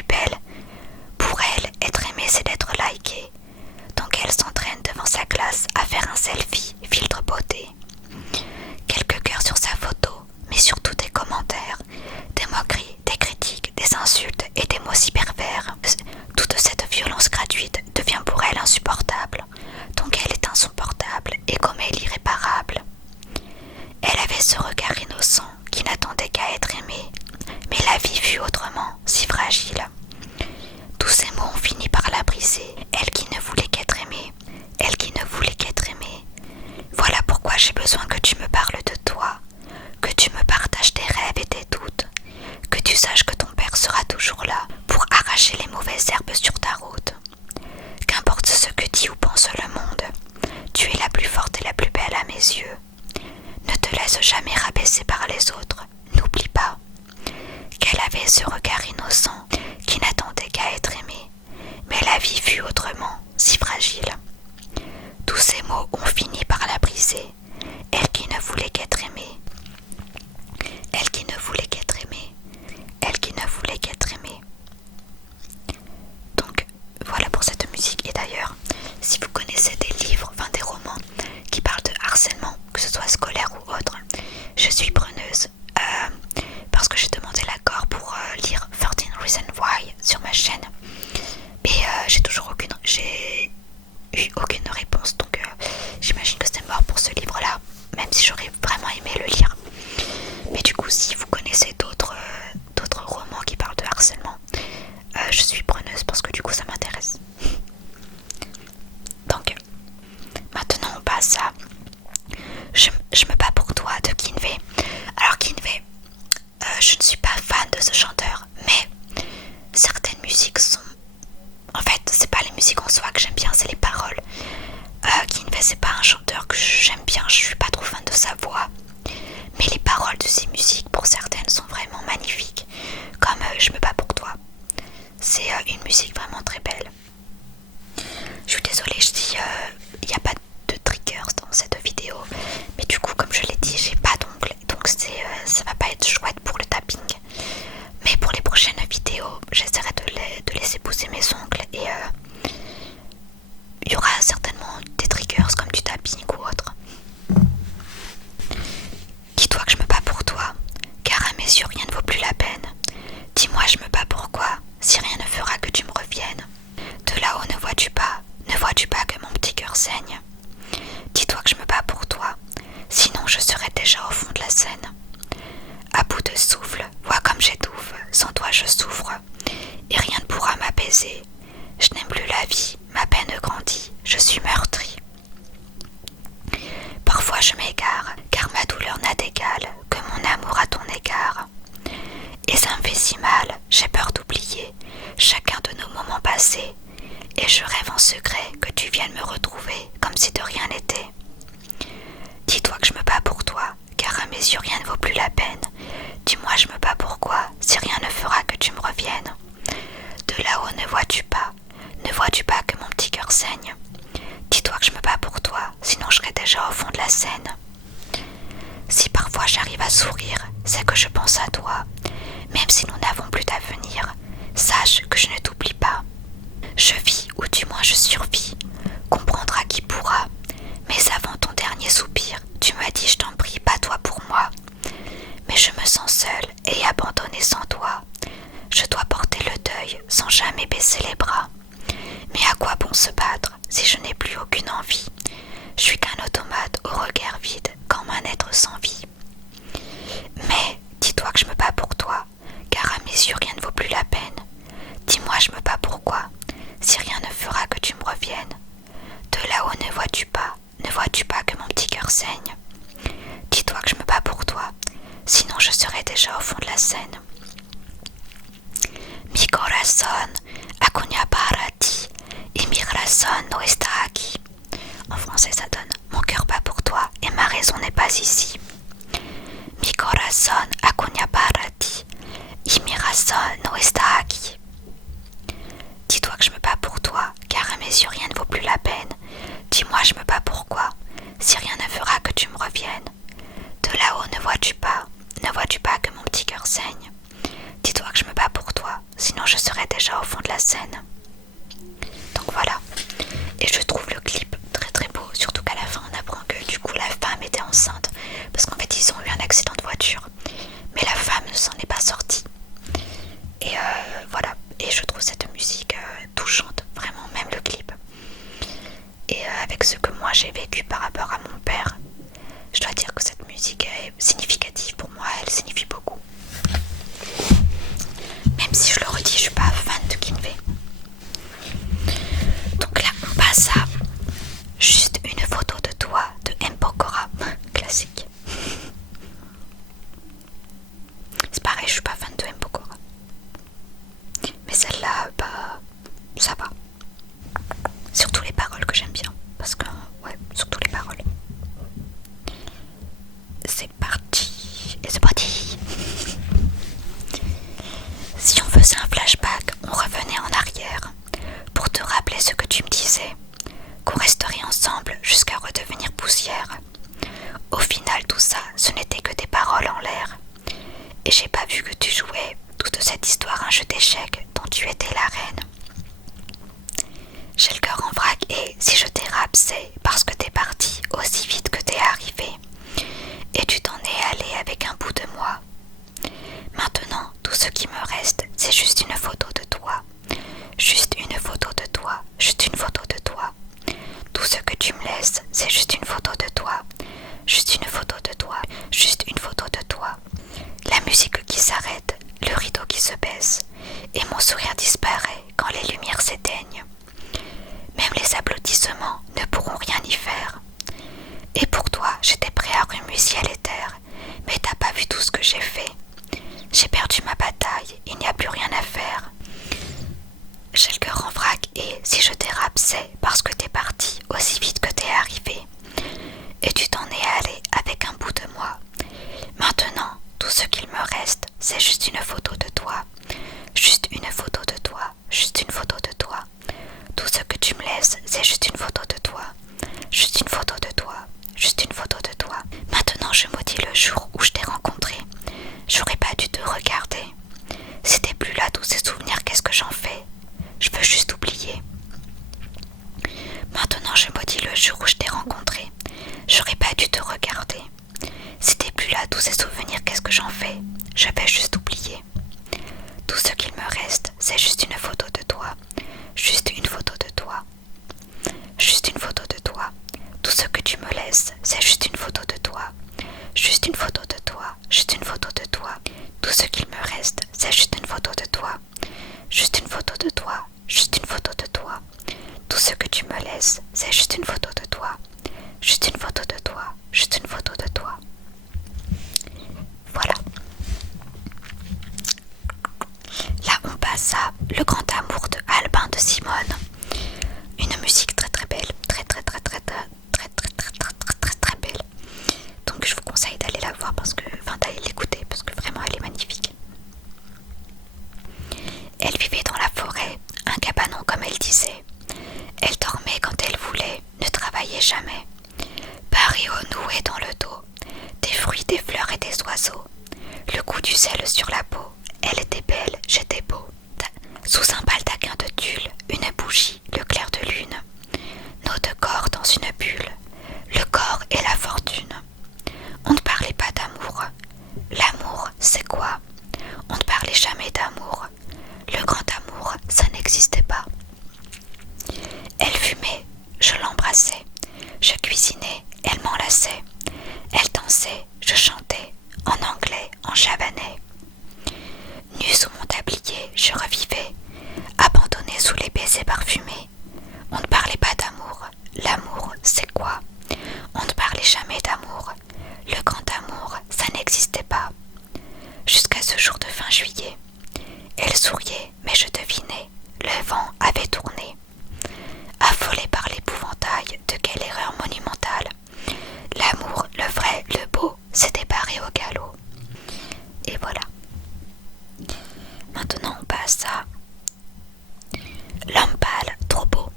musique vraiment très belle. Je suis désolée, je dis, il n'y a pas de triggers dans cette vidéo, mais du coup, comme je l'ai dit, j'ai pas d'ongles, donc ça va pas être chouette pour le tapping. Mais pour les prochaines vidéos, j'essaierai de laisser pousser mes ongles et il y aura certainement des triggers comme du tapping ou autre. Dis-toi que je me bats pour toi, car à mes yeux rien ne vaut plus la peine. Dis-moi je me bats pourquoi, si rien ne fera que tu me reviennes. De là-haut ne vois-tu pas que mon petit cœur saigne. Dis-toi que je me bats pour toi, sinon je serais déjà au fond de la Seine. À bout de souffle, vois comme j'étouffe, sans toi je souffre, et rien ne pourra m'apaiser. Je n'aime plus la vie, ma peine grandit, je suis meurtrie. Parfois je m'égare, car ma douleur n'a d'égal que mon amour à ton égard. Et ça me fait si mal, j'ai peur d'oublier chacun de nos moments passés, et je rêve en secret que tu viennes me retrouver comme si de rien n'était. Dis-toi que je me bats pour toi, car à mes yeux rien ne vaut plus la peine. Dis-moi je me bats pourquoi, si rien ne fera que tu me reviennes. De là-haut ne vois-tu pas que mon petit cœur saigne. Dis-toi que je me bats pour toi, sinon je serais déjà au fond de la Seine. Si parfois j'arrive à sourire, c'est que je pense à toi. Même si nous n'avons plus d'avenir, sache que je ne t'oublie pas. Je vis, ou du moins je survis, comprendra qui pourra. Mais avant ton dernier soupir, tu m'as dit je t'en prie, bats-toi pour moi. Mais je me sens seule et abandonnée sans toi. Je dois porter le deuil sans jamais baisser les bras. Mais à quoi bon se battre si je n'ai plus aucune envie? Je suis qu'un automate au regard vide comme un être sans vie. Mais dis-toi que je me bats pour toi, car à mes yeux rien ne vaut plus la peine. Dis-moi je me bats pourquoi, si rien ne fera que tu me reviennes. De là-haut ne vois-tu pas que mon petit cœur saigne. Dis-toi que je me bats pour toi, sinon je serais déjà au fond de la Seine. Mi corazón acuña para ti y mi razón no está aquí. En français ça donne mon cœur bat pour toi et ma raison n'est pas ici. Mi corazón acuña para ti y mi razón no está aquí. Dis-toi que je me bats pour toi, car à mes yeux rien ne vaut plus la peine. Dis-moi je me bats pourquoi, si rien ne fera que tu me reviennes. De là-haut ne vois-tu pas que mon petit cœur saigne. Dis-toi que je me bats pour toi, sinon je serais déjà au fond de la Seine. Donc voilà, et je trouve le clip très très beau, surtout qu'à la fin on apprend que du coup la femme était enceinte, parce qu'en fait ils ont eu un accident de voiture, mais la femme ne s'en est pas sortie. Et voilà, et je trouve cette musique touchante, vraiment, même le clip. Et avec ce que moi j'ai vécu par rapport à mon père, je dois dire que cette musique est significative pour moi, elle signifie beaucoup. Même si je le redis, je suis pas fan de Kinvey. Donc là, on passe à juste une photo de toi de M. Pokora, classique. C'est pareil, je suis pas fan de M. Pokora. Mais celle-là, bah, ça va. Surtout les paroles que j'aime bien. Parce que, ouais, surtout les paroles. C'est parti. Et c'est parti. Si on faisait un flashback, on revenait en arrière pour te rappeler ce que tu me disais, qu'on resterait ensemble jusqu'à redevenir poussière. Au final, tout ça, ce n'était que des paroles en l'air. Et j'ai pas vu que tu jouais toute cette histoire un jeu d'échecs dont tu étais la reine. J'ai le cœur en vrac et si je dérape, c'est parce que t'es parti aussi vite que t'es arrivé. Et tu t'en es allé avec un bout de moi. Maintenant, tout ce qui me reste, c'est juste une photo de toi. Juste une photo de toi, juste une photo de toi. Tout ce que tu me laisses, c'est juste une photo de toi. Juste une photo de toi, juste une photo de toi. La musique qui s'arrête, le rideau qui se baisse, et mon sourire disparaît quand les lumières s'éteignent. Même les applaudissements ne pourront rien y faire. Et pour toi, j'étais prêt à remuer ciel et terre, mais t'as pas vu tout ce que j'ai fait. J'ai perdu ma bataille, il n'y a plus rien à faire. J'ai le cœur en vrac et si je dérape, c'est parce que t'es parti aussi vite que t'es arrivé. Et tu t'en es allé avec un bout de moi. Maintenant, tout ce qu'il me reste, c'est juste une photo de toi. Juste une photo de toi. c'est juste une photo de toi. Juste une photo de toi. Juste une photo de toi. Voilà. Là, on passe à Le Grand Amour de Albin de Simone. Une musique très très belle. Très très très très très très très très très très très très belle. Donc je vous conseille d'aller la voir parce que, enfin d'aller l'écouter parce que vraiment elle est magnifique. Elle vivait dans la forêt, un cabanon comme elle disait. Elle dormait quand elle voulait, ne travaillait jamais. Paris au noué dans le dos, des fruits, des fleurs et des oiseaux. Le goût du sel sur la peau, elle était belle, j'étais beau. Sous un baldaquin de tulle, une bougie, le clair de lune. Nos deux corps dans une bulle, le corps et la fortune. On ne parlait pas d'amour. L'amour, c'est quoi? On ne parlait jamais d'amour. Le grand amour, ça n'existait pas. Elle fumait, je l'embrassais. Je cuisinais, elle m'enlaçait. Elle dansait, je chantais, en anglais, en javanais. Nue sous mon tablier, je revivais, abandonnée sous les baisers parfumés. On ne parlait pas d'amour. L'amour, c'est quoi? On ne parlait jamais d'amour. Le grand amour, ça n'existait pas. Jusqu'à ce jour de fin juillet. Elle souriait, mais je devinais, le vent avait tourné. Affolée par l'épouvantail de quelle erreur monumentale. L'amour, le vrai, le beau, s'était barré au galop. Et voilà. Maintenant on passe à L'Homme Pâle, trop beau.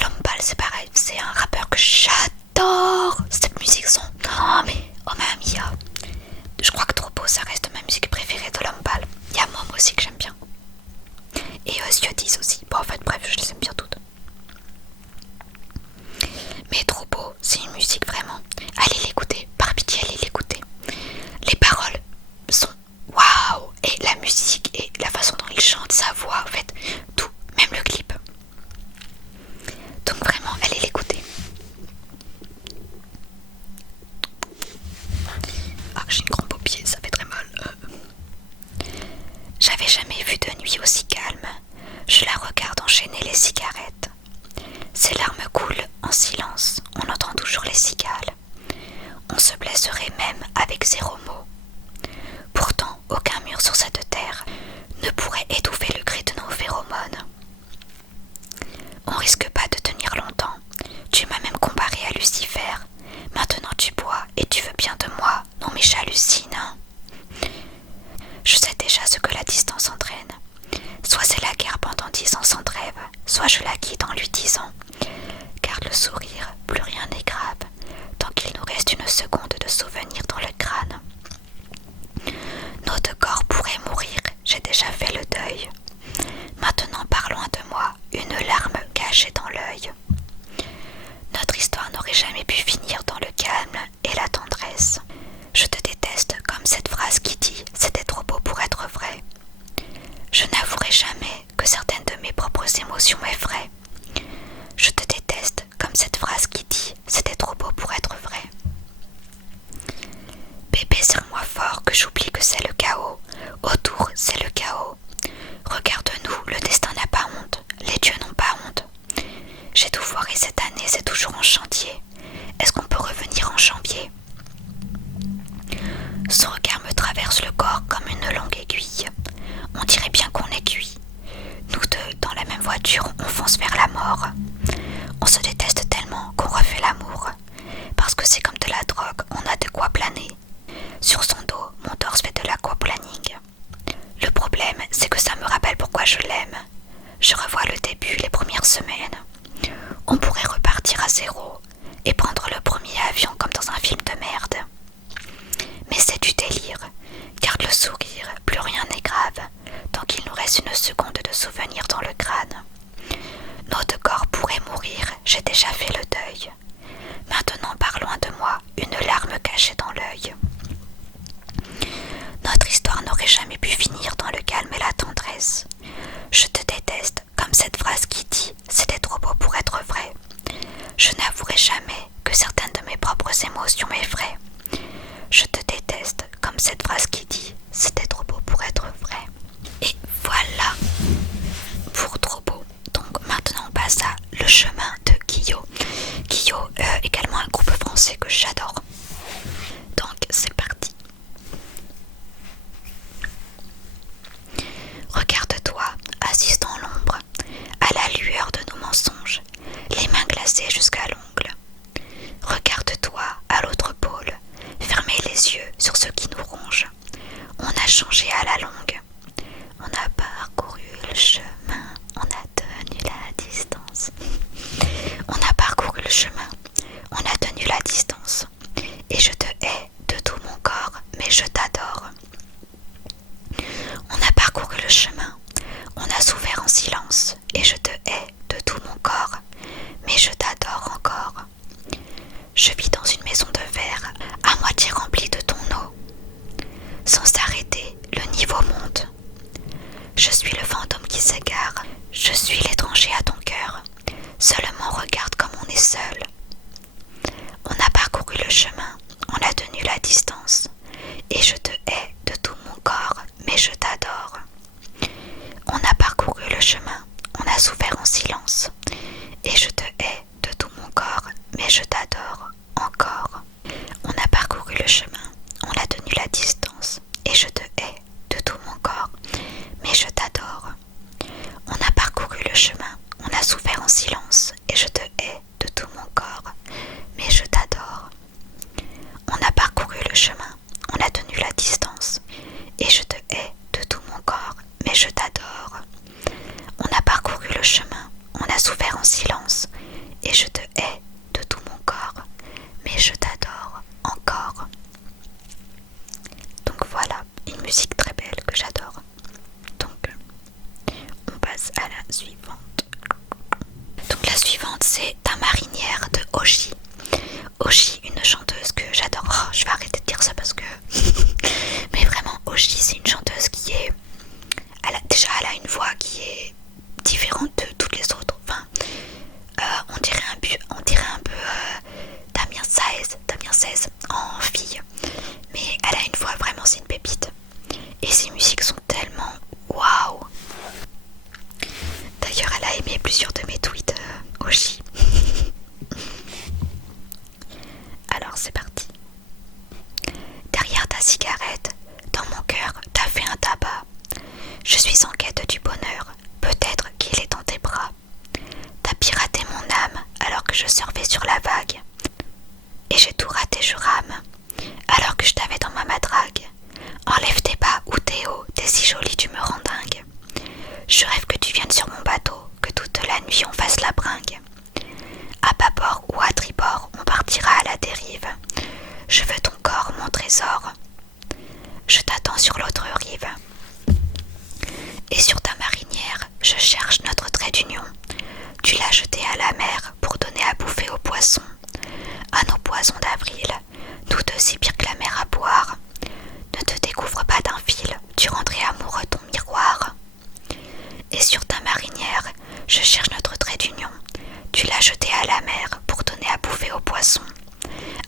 L'Homme Pâle, c'est pareil, c'est un rappeur que j'adore. Cette musique son... Oh mais, oh mamma mia. Je crois que Trop beau, ça reste ma musique préférée de L'Homme Pâle. Il y a Mom aussi que j'aime bien. Et Yodis aussi. Bon en fait bref, je les aime bien toutes. Mais Trop beau, c'est une musique vraiment. Allez l'écouter, par pitié allez l'écouter. Les paroles sont waouh. Et la musique et la façon dont il chante, sa voix, en fait, tout, même le clip. Donc vraiment, allez l'écouter. Ah, j'ai une crampe au pied, ça fait très mal. J'avais jamais vu de nuit aussi calme. Je la regarde enchaîner les cigarettes. Ses larmes coulent en silence, on entend toujours les cigales. On se blesserait même avec 0 mot. Pourtant, aucun mur sur cette terre ne pourrait étouffer le cri de nos phéromones. On risque pas de tenir longtemps. Tu m'as même comparé à Lucifer. Maintenant tu bois et tu veux bien de moi. Non mais j'hallucine, hein. Je sais déjà ce que la distance entraîne. Soit c'est la guerre pendant 10 ans sans trêve, soit je la quitte en lui disant: garde le sourire, plus rien n'est grave, tant qu'il nous reste une seconde de souvenir dans le crâne. Nos deux corps pourraient mourir, j'ai déjà fait le deuil. Maintenant pars loin de moi, une larme cachée dans l'œil. Notre histoire n'aurait jamais pu finir dans le calme et la tendresse. Je te déteste comme cette phrase qui dit: c'était trop beau pour être vrai. Je n'avouerai jamais que certaines de mes propres émotions m'effraient. Je te déteste comme cette phrase qui dit: c'était trop beau pour être vrai. Bébé, serre-moi fort que j'oublie que c'est le chaos. Autour, c'est le chaos. Regarde-nous, le destin n'a pas honte. Les dieux n'ont pas honte. J'ai tout foiré cette année, c'est toujours en chantier. Est-ce qu'on peut revenir en janvier? Son regard me traverse le corps comme une longue aiguille. On dirait bien qu'on est cuit. Nous deux, dans la même voiture, on fonce vers la mort. On se déteste tellement qu'on refait l'amour. Parce que c'est comme de la drogue, on a de quoi planer. Sur son dos, mon torse fait de l'aquaplaning. Le problème, c'est que ça me rappelle pourquoi je l'aime. Je revois le début, les premières semaines. On pourrait repartir à zéro et prendre le premier avion comme dans un film de merde. Mais c'est du délire. Garde le sourire, plus rien n'est grave, tant qu'il nous reste une seconde de souvenir dans le crâne. Nos deux corps pourraient mourir, j'ai déjà fait le deuil. Maintenant pars loin de moi, une larme cachée dans l'œil. Notre histoire n'aurait jamais pu finir dans le calme et la tendresse. Je te déteste, comme cette phrase qui dit: c'était trop beau pour être vrai. Je n'avouerai jamais que certaines de mes propres émotions m'effraient. Je te déteste, comme cette phrase qui dit: c'était trop beau pour être vrai. Et voilà pour Trop beau. Donc maintenant on passe à Le chemin de Guillaume. sais que j'adore. Donc c'est parti. Regarde-toi, assise dans l'ombre, à la lueur de nos mensonges, les mains glacées jusqu'à l'ongle. Regarde-toi à l'autre pôle, fermer les yeux sur ce qui nous ronge. On a changé à la longue. On a parcouru le chemin, on a tenu la distance. On a parcouru le chemin, on a tenu la distance. Et je te hais de tout mon corps, mais je t'adore. On a parcouru le chemin, on a souffert en silence. Et je te hais de tout mon corps, mais je t'adore encore. Je vis dans une maison de verre, à moitié remplie de ton eau. Sans s'arrêter, le niveau monte. Je suis le fantôme qui s'égare, je suis l'étranger à ton cœur. Seulement regarde comme on est seul. On a parcouru le chemin, on a tenu la distance. Et je te hais de tout mon corps, mais je t'adore. On a parcouru le chemin, on a souffert en silence. Et je te hais de tout mon corps, mais je t'adore encore. On a parcouru le chemin, on a tenu la distance. Et je te hais de tout mon corps, mais je t'adore. On a parcouru le chemin, on a souffert en silence. Et je te hais de tout mon corps, mais je t'adore. On a parcouru le chemin, on a tenu la distance. Et je te hais de tout mon corps, mais je t'adore. On a parcouru le chemin, on a souffert en silence. Et je te hais de tout mon corps, mais je t'adore encore. Donc voilà, une musique très belle que j'adore. Donc on passe à la suivante. Donc la suivante c'est Ta marinière de Oshi. Oshi, une chanteuse que j'adore. Oh, je vais arrêter de dire ça parce que... Mais vraiment, Oshi c'est une chanteuse qui est... Déjà elle a une voix qui est différente de toutes les autres. Enfin, on dirait un peu Damien Saez en fille. Mais elle a une voix vraiment, c'est une pépite. Et ses musiques sont tellement waouh. D'ailleurs, elle a aimé plusieurs de mes tweets Oshi. Alors c'est parti. Derrière ta cigarette, dans mon cœur, t'as fait un tabac. Je suis en quête du bonheur, peut-être qu'il est dans tes bras. T'as piraté mon âme alors que je surfais sur la vague. Et j'ai tout raté, je rame, alors que je t'avais dans ma matrague. Enlève tes bas ou tes hauts, t'es si jolie, tu me rends dingue. Je rêve que tu viennes sur mon bateau, que toute la nuit on fasse la bringue. À bâbord ou à tribord, on partira à la dérive. Je veux ton corps, mon trésor. Je t'attends sur l'autre rive. Et sur ta marinière, je cherche notre trait d'union. Tu l'as jeté à la mer pour donner à bouffer aux poissons. À nos poisons d'avril, nous deux si pire que la mer à boire. Ne te découvre pas d'un fil, tu rendrais amoureux ton miroir. Et sur ta marinière, je cherche notre trait d'union. Tu l'as jeté à la mer pour donner à bouffer aux poissons.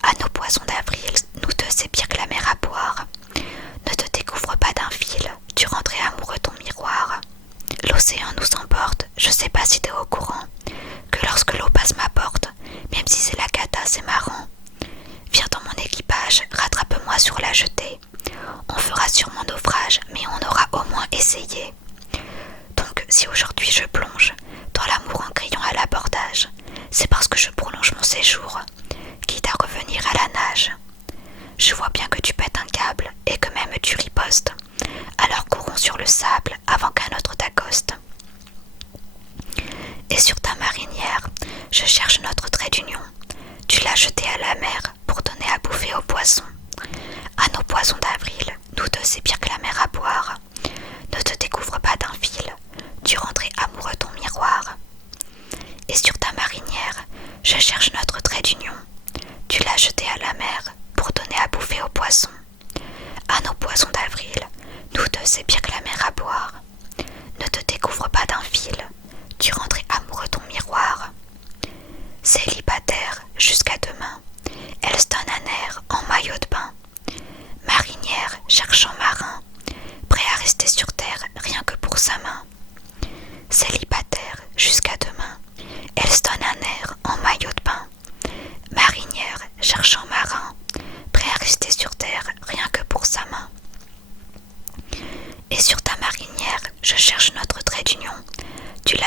À nos poisons d'avril, nous deux c'est pire que la mer à boire. Ne te découvre pas d'un fil, tu rendrais amoureux ton miroir. L'océan nous emporte, je sais pas si t'es au courant, que lorsque l'eau passe ma porte, même si c'est la cata, c'est marrant. Viens dans mon équipage, rattrape-moi sur la jetée. On fera sûrement naufrage, mais on aura au moins essayé. Donc si aujourd'hui je plonge dans l'amour en criant à l'abordage, c'est parce que je prolonge mon séjour, quitte à revenir à la nage. Je vois bien que tu pètes un câble et que même tu ripostes. Alors courons sur le sable avant qu'un autre t'accoste. Et sur ta marinière, je cherche notre trait d'union. Tu l'as jeté à la mer pour donner à bouffer aux poissons. À nos poisons d'avril, nous deux c'est pire que la mer à boire. Ne te découvre pas d'un fil, tu rendrais amoureux ton miroir. Et sur ta marinière, je cherche notre trait d'union. Tu l'as jeté à la mer pour donner à bouffer aux poissons. À nos poisons d'avril, nous deux c'est pire que la mer à boire. Ne te découvre pas d'un fil, tu rendrais amoureux ton miroir. Célibataire jusqu'à demain, elle se donne un air en maillot de bain. Marinière cherchant marin, prêt à rester sur terre rien que pour sa main. Célibataire jusqu'à demain, elle se donne un air en maillot de bain. Marinière cherchant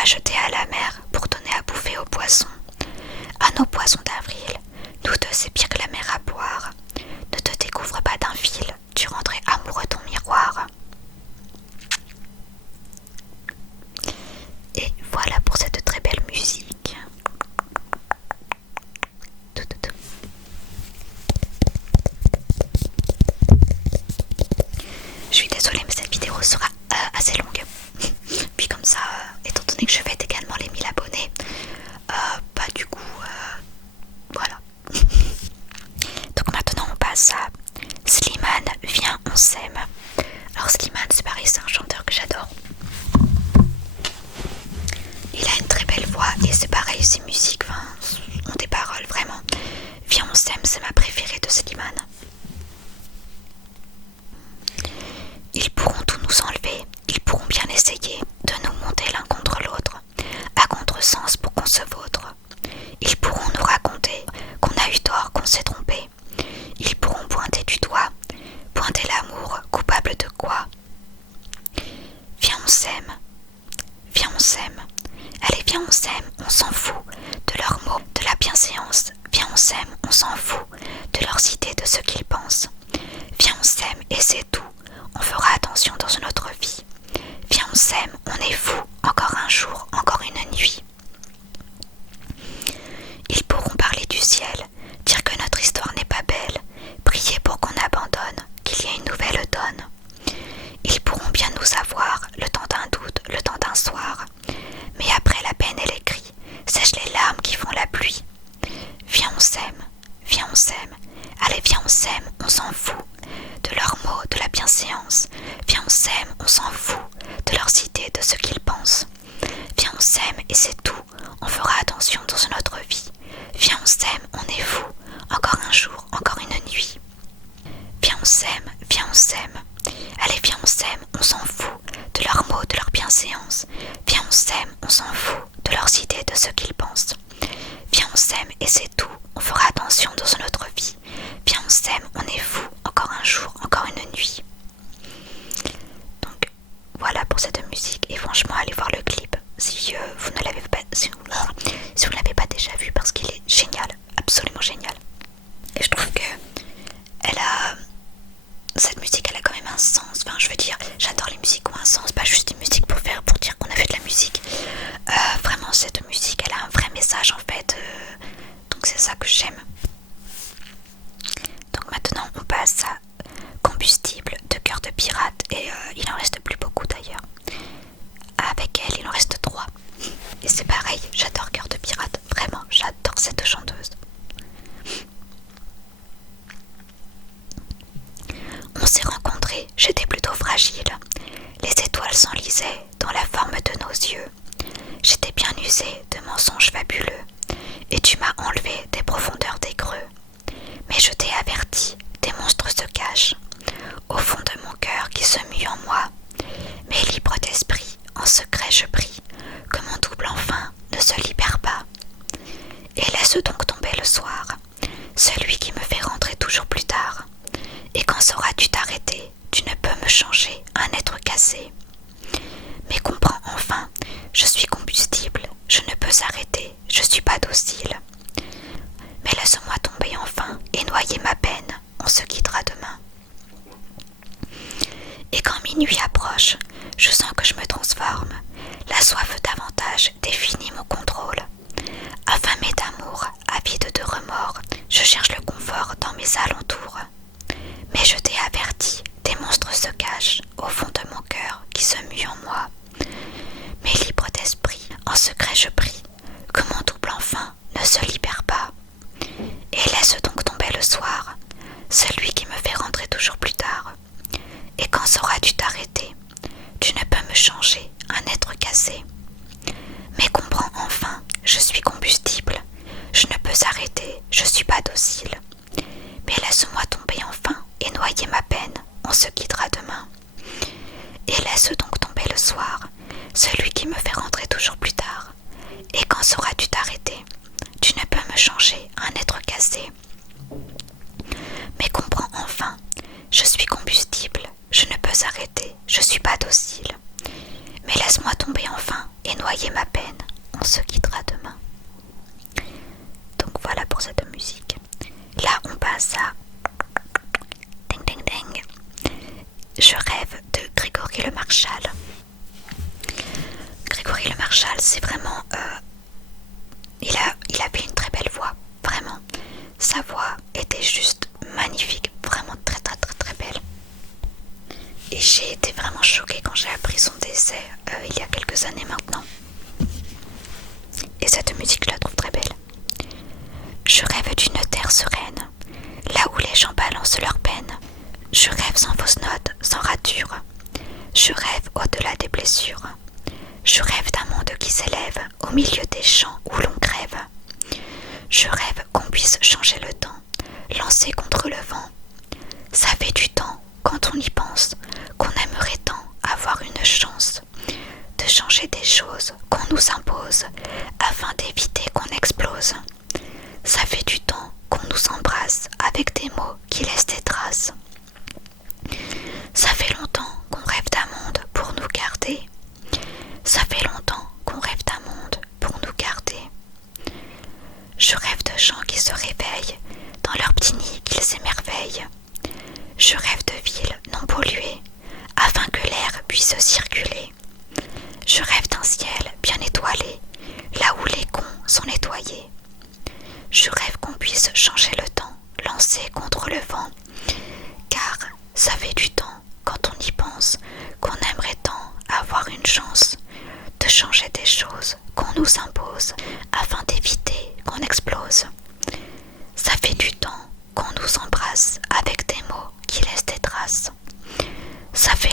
l'a jeté à la mer pour donner à bouffer aux poissons. À nos poissons d'avril, nous deux c'est pire que la mer à boire. Ne te découvre pas d'un fil, tu rendrais amoureux ton miroir. Et voilà pour cette très belle musique. Je suis désolée mais cette vidéo sera assez longue. Puis comme ça, étant donné que je fête également les 1000 abonnés, bah du coup, voilà. Donc maintenant on passe à Slimane, viens on s'aime. Alors Slimane c'est pareil, c'est un chanteur que j'adore. Il a une très belle voix et c'est pareil, ses musiques ont des paroles vraiment. Viens on s'aime, c'est ma préférée de Slimane. Ils pourront tout nous enlever, ils pourront bien essayer de nous monter l'un contre l'autre, à contresens pour qu'on se vautre. Ils pourront nous raconter qu'on a eu tort, qu'on s'est trompé. Ils pourront pointer du doigt, pointer l'amour, coupable de quoi? Viens on s'aime, viens on s'aime. Allez viens on s'aime, on s'en fout de leurs mots, de la bienséance. Viens on s'aime, on s'en fout de leurs idées, de ce qu'ils pensent. Viens on s'aime et c'est tout. On fera attention dans notre vie. Viens on s'aime, on est fou. Encore un jour, encore une nuit. Ils pourront parler du ciel, dire que notre histoire n'est pas belle, prier pour qu'on abandonne, qu'il y ait une nouvelle donne. Ils pourront bien nous avoir, le temps d'un doute, le temps d'un soir. Mais après la peine et les cris, sèche les larmes qui font la pluie. Viens on s'aime, viens on s'aime. Allez viens on s'aime, on s'en fout de leurs mots, de la bienséance. Viens on s'aime, on s'en fout de leurs idées, de ce qu'ils pensent. Viens on s'aime et c'est tout, on fera attention dans notre vie. Viens on s'aime, on est fou, encore un jour, encore une nuit. Viens on s'aime, viens on s'aime. Allez viens on s'aime, on s'en fout de leurs mots, de leur bienséance. Viens on s'aime, on s'en fout de leurs idées, de ce qu'ils pensent. Viens on s'aime et c'est tout, on fera attention dans notre vie. Viens on s'aime, on est fou, encore un jour, encore une nuit. Donc voilà pour cette musique et franchement allez voir le clip si vous ne l'avez pas, si vous ne l'avez pas déjà vu parce qu'il est génial, absolument génial. Et je trouve que cette musique elle a quand même un sens. Enfin je veux dire, j'adore les musiques qui ont un sens, pas juste une musique pour dire qu'on a fait de la musique. Vraiment cette musique elle a un vrai message en fait. Donc c'est ça que j'aime. Donc maintenant on passe à Combustible de Cœur de Pirate et il en reste plus beaucoup d'ailleurs. Avec elle il en reste 3. Et c'est pareil, j'adore Cœur de Pirate, vraiment j'adore cette chanteuse. On s'est rencontrés, j'étais plutôt fragile. Les étoiles s'enlisaient dans la forme de nos yeux. J'étais bien usée de mensonges fabuleux, et tu m'as enlevé des profondeurs des creux. Mais je t'ai averti, des monstres se cachent, au fond de mon cœur qui se mue en moi. Mais libre d'esprit, en secret je prie, que mon double enfin ne se libère pas. Et laisse donc tomber le soir, celui qui me fait rentrer toujours plus tard. Et quand sauras-tu t'arrêter, tu ne peux me changer, un être cassé. Mais comprends enfin, je suis combustible, je ne peux s'arrêter, je suis pas docile. Mais laisse-moi tomber enfin et noyer ma peine, on se quittera demain. Et quand minuit approche, je sens que je me transforme, la soif davantage définit mon contrôle. Affamé d'amour, avide de remords, je cherche le confort dans mes alentours. Mais je t'ai averti, des monstres se cachent au fond de mon cœur qui se mue en moi. Mais libre d'esprit, en secret je prie, que mon double enfin ne se libère pas. Et laisse donc tomber le soir, celui qui me fait rentrer toujours plus tard. Et quand sauras-tu t'arrêter, tu ne peux me changer, un être cassé. Mais comprends enfin, je suis combustible, je ne peux s'arrêter, je suis pas docile. Mais laisse-moi tomber enfin et noyer ma peine, on se quittera demain. Et laisse donc tomber le soir, celui qui me fait rentrer toujours plus tard. Et quand sauras-tu t'arrêter, tu ne peux me changer, un être cassé. Mais comprends enfin, je suis combustible, je ne peux s'arrêter, je suis pas docile. Mais laisse-moi tomber enfin et noyer ma peine. Laurie Le Marchal, c'est vraiment... il avait une très belle voix, vraiment. Sa voix était juste magnifique, vraiment très très très très belle. Et j'ai été vraiment choquée quand j'ai appris son décès il y a quelques années maintenant. Et cette musique, je la trouve très belle. Je rêve d'une terre sereine, là où les gens balancent leurs peines. Je rêve sans fausse note, sans rature. Je rêve au-delà des blessures. Je rêve d'un monde qui s'élève au milieu des champs où l'on crève. Je rêve qu'on puisse changer le temps, lancer contre le vent. Ça fait du temps, quand on y pense, qu'on aimerait tant avoir une chance de changer des choses qu'on nous impose afin d'éviter qu'on explose. Ça fait du temps qu'on nous embrasse avec des mots qui laissent des traces. Ça fait longtemps qu'on rêve d'un monde pour nous garder. Ça fait longtemps qu'on rêve d'un monde pour nous garder. Je rêve de gens qui se réveillent, dans leur petit nid qu'ils s'émerveillent. Je rêve de villes non polluées, afin que l'air puisse circuler. Je rêve d'un ciel bien étoilé, là où les cons sont nettoyés. Je rêve qu'on puisse changer le temps, lancer contre le vent, car ça fait du temps, quand on y pense, qu'on aimerait tant avoir une chance de changer des choses qu'on nous impose afin d'éviter qu'on explose. Ça fait du temps qu'on nous embrasse avec des mots qui laissent des traces. Ça fait